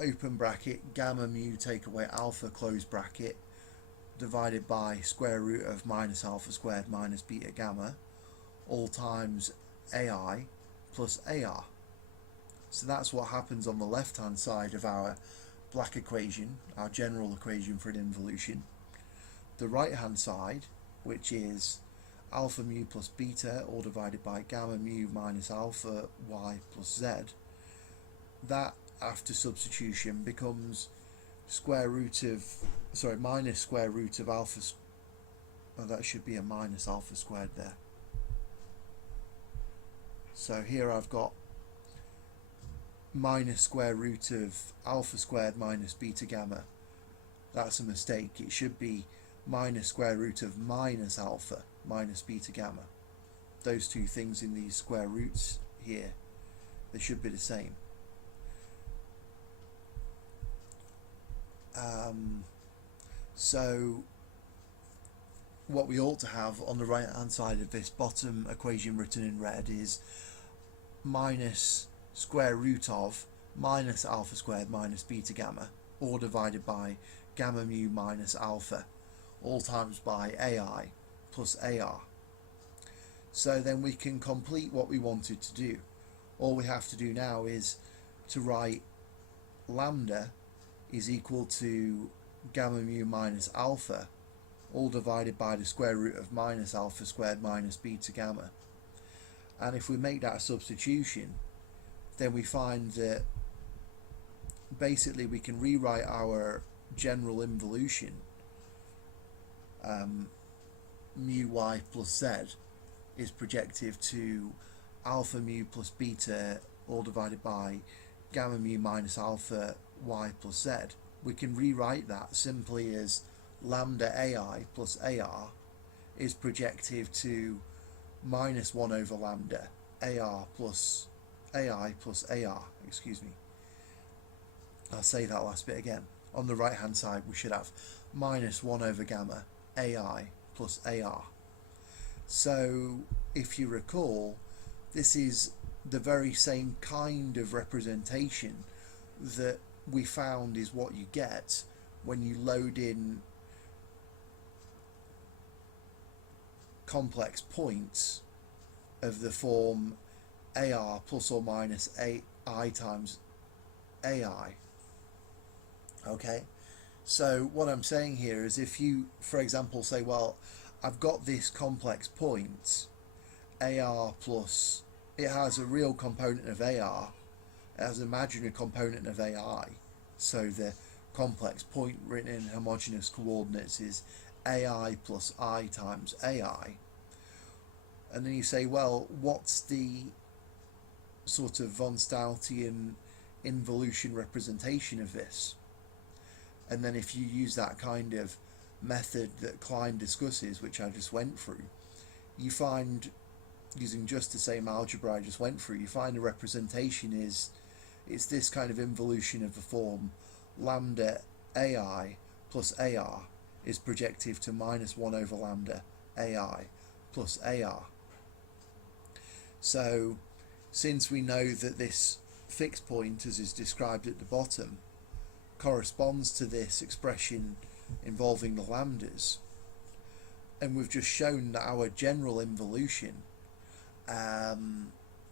open bracket gamma mu take away alpha close bracket divided by square root of minus alpha squared minus beta gamma, all times AI plus AR. So that's what happens on the left hand side of our black equation, our general equation for an involution. The right hand side, which is alpha mu plus beta all divided by gamma mu minus alpha y plus z, that after substitution becomes minus square root of alpha, that should be a minus alpha squared there. So here I've got minus square root of alpha squared minus beta gamma. That's a mistake. It should be minus square root of minus alpha minus beta gamma. Those two things in these square roots here, they should be the same. So what we ought to have on the right hand side of this bottom equation written in red is minus square root of minus alpha squared minus beta gamma, all divided by gamma mu minus alpha, all times by AI plus AR. So then we can complete what we wanted to do. All we have to do now is to write lambda is equal to gamma mu minus alpha, all divided by the square root of minus alpha squared minus beta gamma. And if we make that a substitution, then we find that basically we can rewrite our general involution, mu y plus z is projective to alpha mu plus beta all divided by gamma mu minus alpha y plus z. We can rewrite that simply as lambda AI plus AR is projective to minus 1 over lambda AI plus AR, excuse me. I'll say that last bit again. On the right hand side we should have minus 1 over gamma AI plus AR. So if you recall, this is the very same kind of representation that we found is what you get when you load in complex points of the form AR plus or minus AI times AI. Okay, so what I'm saying here is if you, for example, say, well, I've got this complex point AR plus, it has a real component of AR, it has an imaginary component of AI, so the complex point written in homogeneous coordinates is AI plus I times AI. And then you say, well, what's the sort of von Staudtian involution representation of this? And then if you use that kind of method that Klein discusses, which I just went through, you find, using just the same algebra I just went through, you find the representation is, it's this kind of involution of the form lambda AI plus AR is projective to minus 1 over lambda AI plus AR. So since we know that this fixed point, as is described at the bottom, corresponds to this expression involving the lambdas, and we've just shown that our general involution,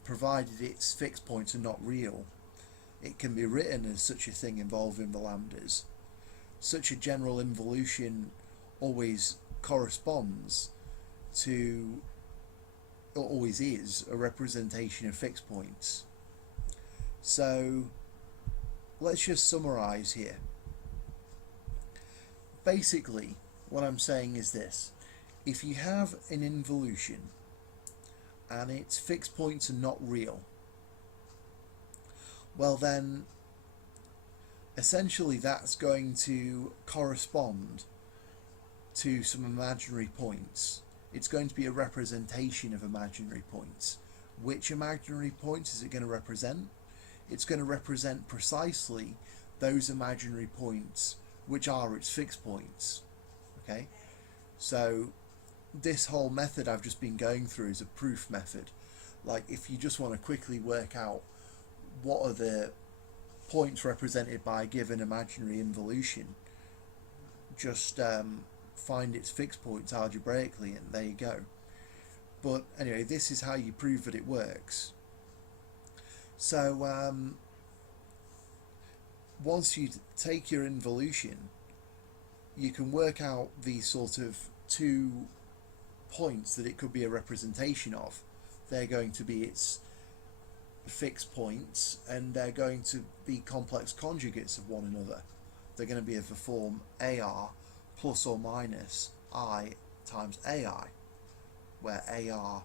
provided its fixed points are not real, it can be written as such a thing involving the lambdas. Such a general involution always corresponds to, or always is, a representation of fixed points. So let's just summarize here. Basically, what I'm saying is this: if you have an involution and its fixed points are not real, well then essentially that's going to correspond to some imaginary points. It's going to be a representation of imaginary points. Which imaginary points is it going to represent? It's going to represent precisely those imaginary points which are its fixed points. Okay, so this whole method I've just been going through is a proof method. Like if you just want to quickly work out what are the points represented by a given imaginary involution, just find its fixed points algebraically and there you go. But anyway, this is how you prove that it works. So once you take your involution, you can work out these sort of two points that it could be a representation of. They're going to be its fixed points, and they're going to be complex conjugates of one another. They're going to be of the form AR plus or minus I times AI, where AR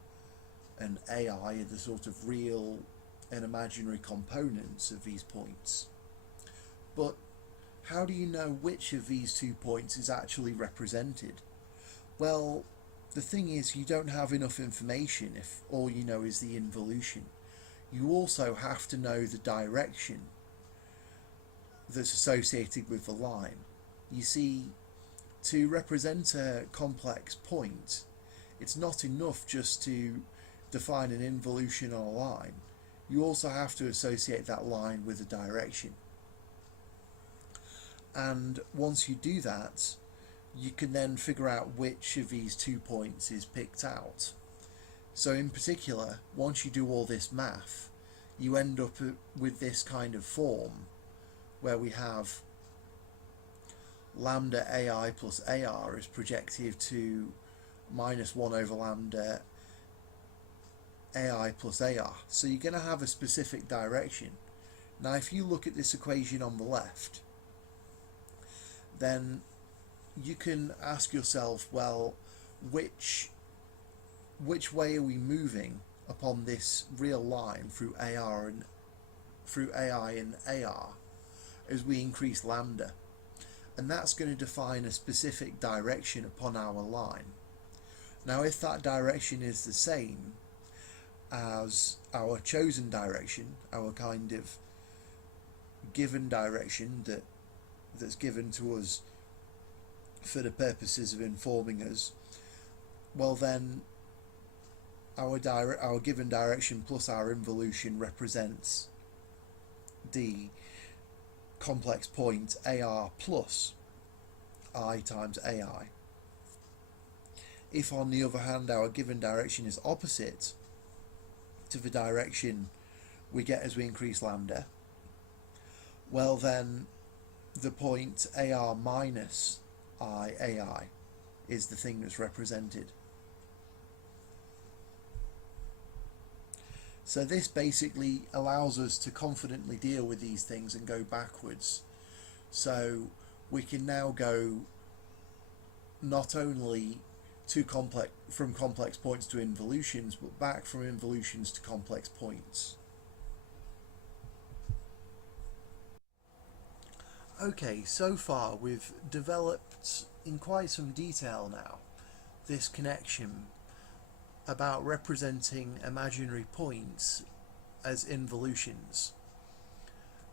and AI are the sort of real and imaginary components of these points. But how do you know which of these 2 points is actually represented? Well, the thing is, you don't have enough information if all you know is the involution. You also have to know the direction that's associated with the line. You see, to represent a complex point, it's not enough just to define an involution on a line. You also have to associate that line with a direction. And once you do that, you can then figure out which of these 2 points is picked out. So in particular, once you do all this math, you end up with this kind of form where we have lambda AI plus AR is projective to minus 1 over lambda AI plus AR. So you're going to have a specific direction. Now if you look at this equation on the left, then you can ask yourself, well, which way are we moving upon this real line through AI and AR as we increase lambda? And that's going to define a specific direction upon our line. Now if that direction is the same as our chosen direction, our kind of given direction that's given to us for the purposes of informing us, well then our given direction plus our involution represents the complex point AR plus I times AI. If on the other hand our given direction is opposite to the direction we get as we increase lambda, well then the point AR minus I AI is the thing that's represented. So this basically allows us to confidently deal with these things and go backwards. So we can now go not only from complex points to involutions, but back from involutions to complex points. Okay, so far we've developed in quite some detail now this connection about representing imaginary points as involutions.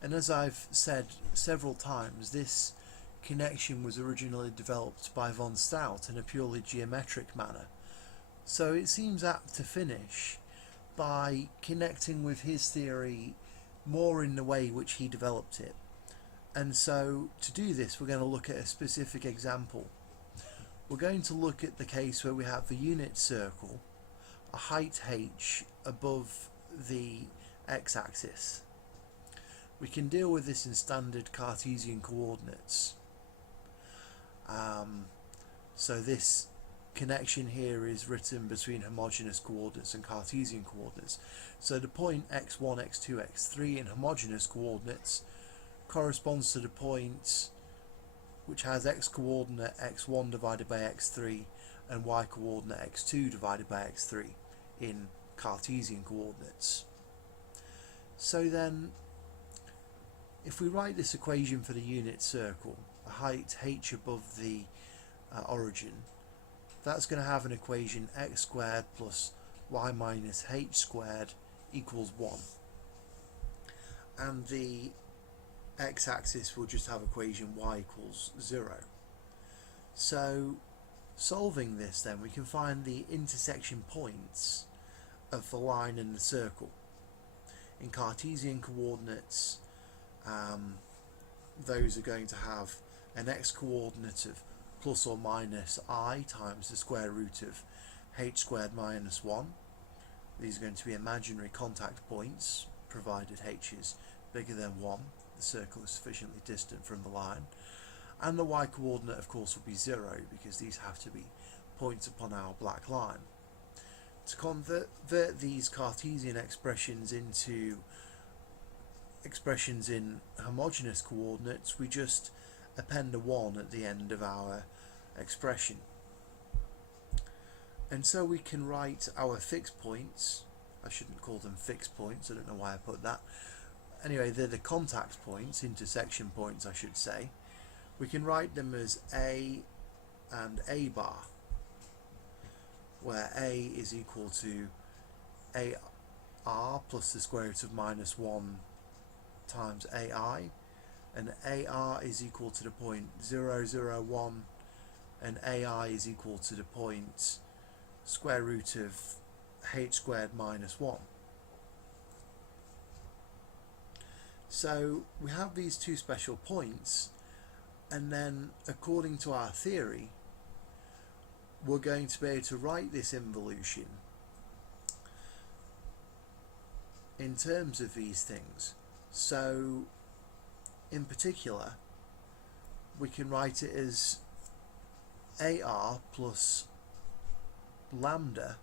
And as I've said several times, this connection was originally developed by von Staudt in a purely geometric manner. So it seems apt to finish by connecting with his theory more in the way which he developed it. And so to do this, we're going to look at a specific example. We're going to look at the case where we have the unit circle, a height h above the x-axis. We can deal with this in standard Cartesian coordinates. So this connection here is written between homogeneous coordinates and Cartesian coordinates. So the point x1, x2, x3 in homogeneous coordinates corresponds to the point which has x coordinate x1 divided by x3 and y coordinate x2 divided by x3 in Cartesian coordinates. So then, if we write this equation for the unit circle, a height h above the origin, that's going to have an equation x squared plus y minus h squared equals 1. And the x-axis will just have equation y equals 0. So solving this then, we can find the intersection points of the line and the circle. In Cartesian coordinates, those are going to have an x coordinate of plus or minus I times the square root of h squared minus 1. These are going to be imaginary contact points, provided h is bigger than 1. The circle is sufficiently distant from the line. And the y coordinate, of course, will be 0, because these have to be points upon our black line. To convert these Cartesian expressions into expressions in homogeneous coordinates, we just append a 1 at the end of our expression. And so we can write our fixed points. I shouldn't call them fixed points, I don't know why I put that. Anyway, they're the contact points, intersection points I should say. We can write them as A and A bar, where A is equal to AR plus the square root of minus 1 times AI, and AR is equal to the point 0, 0, 1, and AI is equal to the point square root of h squared minus 1. So we have these two special points, and then according to our theory we're going to be able to write this involution in terms of these things. So in particular we can write it as AR plus lambda.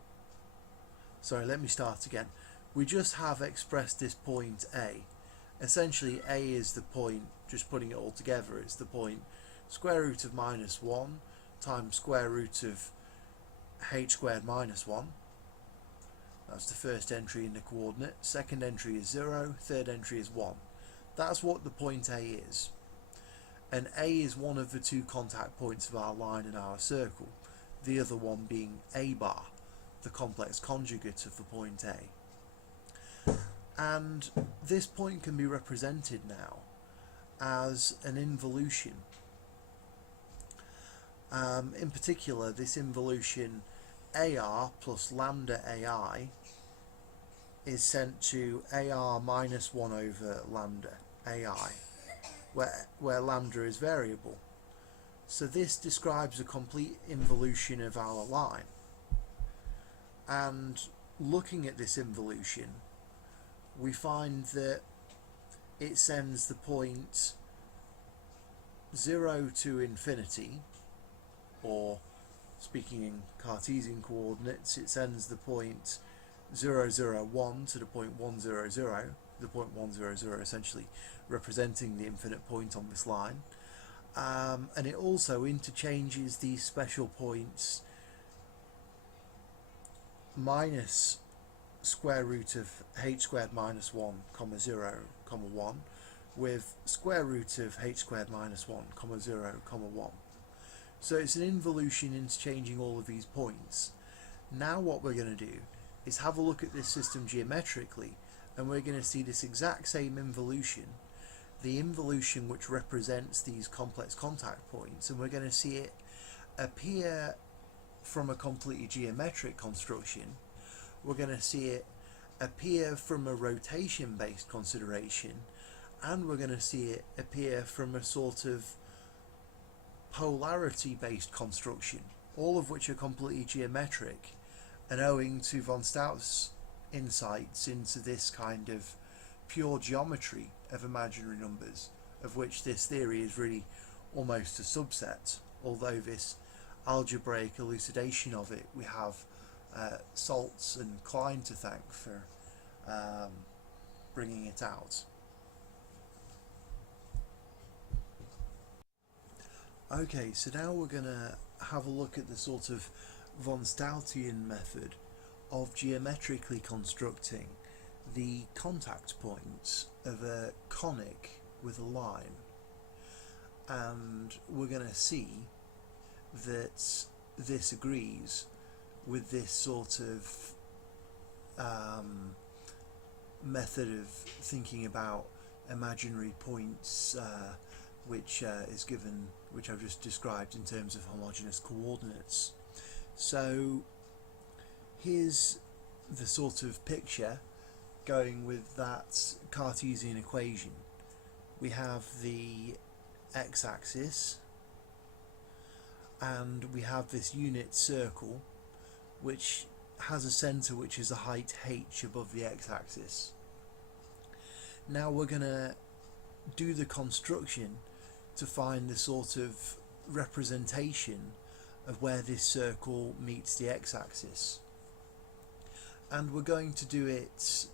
Sorry, let me start again. We just have expressed this point A. Essentially A is the point, just putting it all together, it's the point square root of minus 1 times square root of h squared minus 1. That's the first entry in the coordinate. Second entry is 0, third entry is 1. That's what the point A is. And A is one of the two contact points of our line and our circle, the other one being A bar, the complex conjugate of the point A. And this point can be represented now as an involution. In particular, this involution AR plus lambda AI is sent to AR minus 1 over lambda AI, where lambda is variable. So this describes a complete involution of our line. And looking at this involution, we find that it sends the point 0 to infinity, or speaking in Cartesian coordinates, it sends the point 0, 0, 1 to the point 1, 0, 0, the point 1, 0, 0 essentially representing the infinite point on this line. And it also interchanges these special points minus square root of h squared minus 1 comma 0 comma 1 with square root of h squared minus 1 comma 0 comma 1. So it's an involution interchanging all of these points. Now what we're going to do is have a look at this system geometrically, and we're going to see this exact same involution, the involution which represents these complex contact points, and we're going to see it appear from a completely geometric construction. We're going to see it appear from a rotation based consideration, and we're going to see it appear from a sort of polarity based construction, all of which are completely geometric, and owing to von Staudt's insights into this kind of pure geometry of imaginary numbers, of which this theory is really almost a subset, although this algebraic elucidation of it we have Soltz and Klein to thank for bringing it out. Okay, so now we're going to have a look at the sort of von Staudtian method of geometrically constructing the contact points of a conic with a line. And we're going to see that this agrees with this sort of method of thinking about imaginary points which I've just described in terms of homogeneous coordinates. So here's the sort of picture going with that Cartesian equation. We have the x-axis, and we have this unit circle which has a centre which is a height h above the x-axis. Now we're going to do the construction to find the sort of representation of where this circle meets the x-axis, and we're going to do it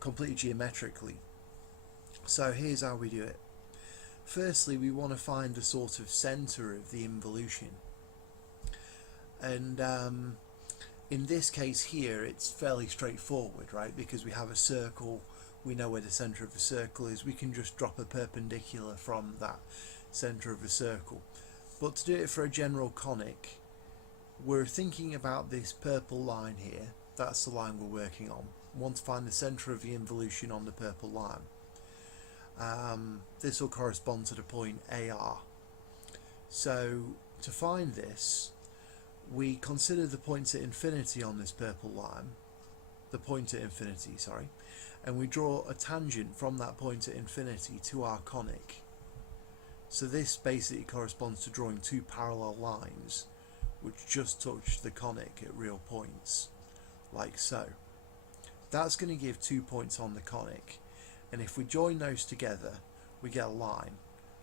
completely geometrically. So here's how we do it. Firstly, we want to find the sort of centre of the involution, and in this case here it's fairly straightforward, right? Because we have a circle, we know where the centre of the circle is, we can just drop a perpendicular from that centre of the circle. But to do it for a general conic, we're thinking about this purple line here. That's the line we're working on. We want to find the centre of the involution on the purple line. This will correspond to the point AR. So to find this, we consider the points at infinity on this purple line, the point at infinity, sorry, and we draw a tangent from that point at infinity to our conic. So this basically corresponds to drawing two parallel lines which just touch the conic at real points, like so. That's going to give 2 points on the conic, and if we join those together we get a line,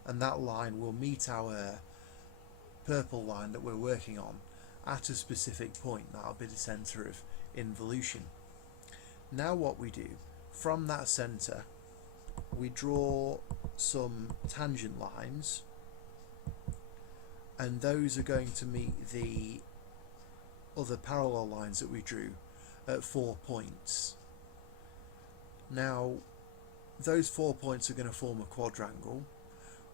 and that line will meet our purple line that we're working on at a specific point. That'll be the centre of involution. Now what we do, from that centre we draw some tangent lines, and those are going to meet the other parallel lines that we drew at 4 points. Now those 4 points are going to form a quadrangle.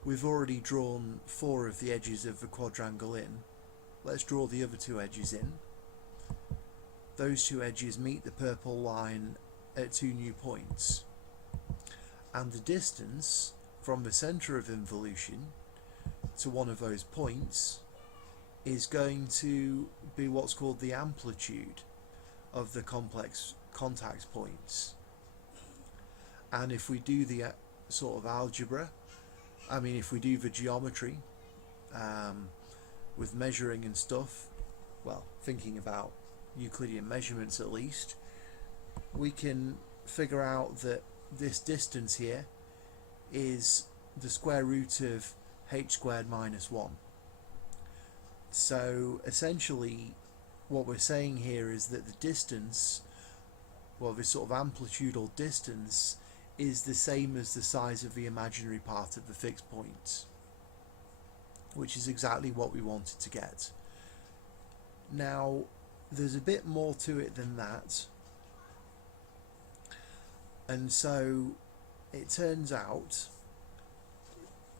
We've already drawn 4 of the edges of the quadrangle in. Let's draw the other 2 edges in. Those 2 edges meet the purple line at 2 new points, and the distance from the center of involution to one of those points is going to be what's called the amplitude of the complex contact points. And if we do the sort of algebra, if we do the geometry with measuring and stuff, well, thinking about Euclidean measurements at least, we can figure out that this distance here is the square root of h squared minus 1. So essentially what we're saying here is that the distance, well, this sort of amplitudal distance, is the same as the size of the imaginary part of the fixed point, which is exactly what we wanted to get. Now, there's a bit more to it than that, and so it turns out,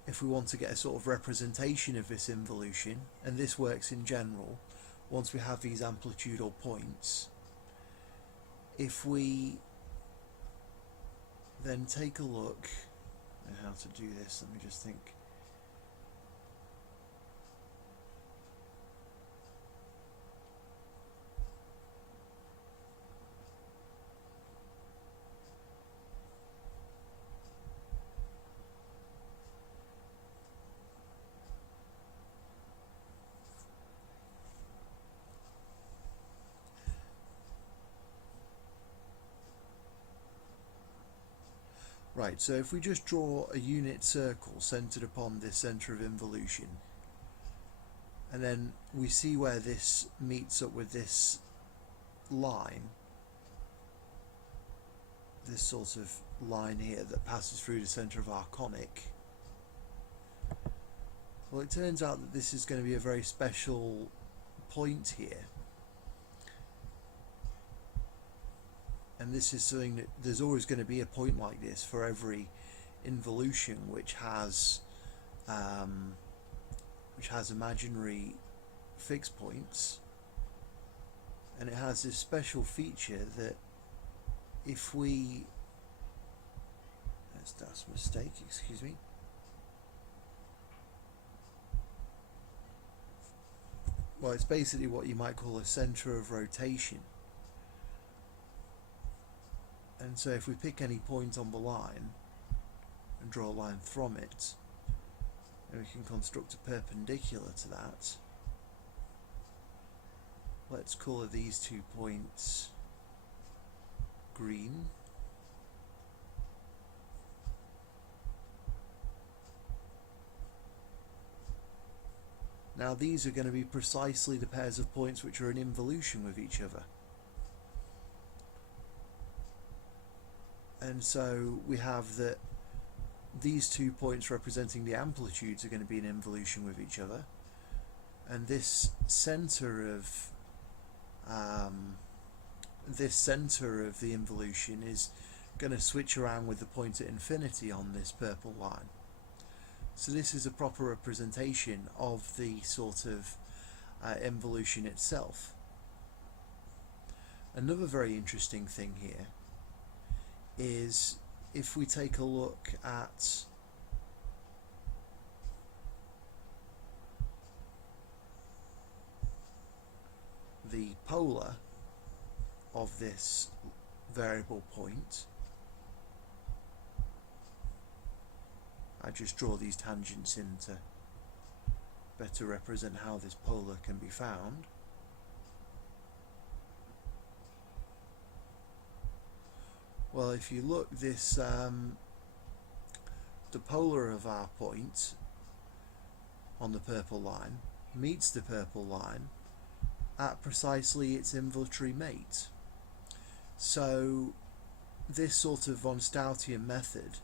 if we want to get a sort of representation of this involution, and this works in general, once we have these amplitudal points, if we then take a look at how to do this, let me just think. Right, so if we just draw a unit circle centered upon this center of involution, and then we see where this meets up with this line, this sort of line here that passes through the center of our conic, well, it turns out that this is going to be a very special point here. And this is something that there's always going to be a point like this for every involution which has imaginary fixed points, and it has this special feature that if we, that's a mistake, excuse me. Well, it's basically what you might call a center of rotation. And so if we pick any point on the line and draw a line from it, and we can construct a perpendicular to that, let's colour these 2 points green. Now these are going to be precisely the pairs of points which are in involution with each other. And so we have that these 2 points representing the amplitudes are going to be in involution with each other, and this center of the involution is going to switch around with the point at infinity on this purple line. So this is a proper representation of the sort of involution itself. Another very interesting thing here is if we take a look at the polar of this variable point, I just draw these tangents in to better represent how this polar can be found. Well, if you look, this the polar of our point on the purple line meets the purple line at precisely its involutory mate. So this sort of von Staudtian method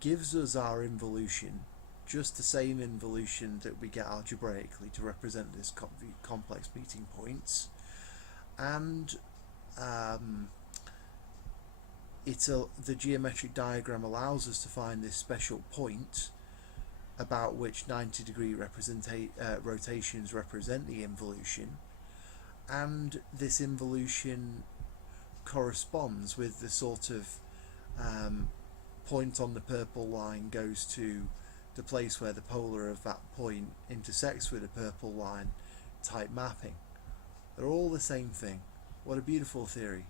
gives us our involution, just the same involution that we get algebraically to represent this complex meeting points, and the geometric diagram allows us to find this special point about which 90-degree rotations represent the involution, and this involution corresponds with the sort of point on the purple line goes to the place where the polar of that point intersects with the purple line type mapping. They're all the same thing. What a beautiful theory.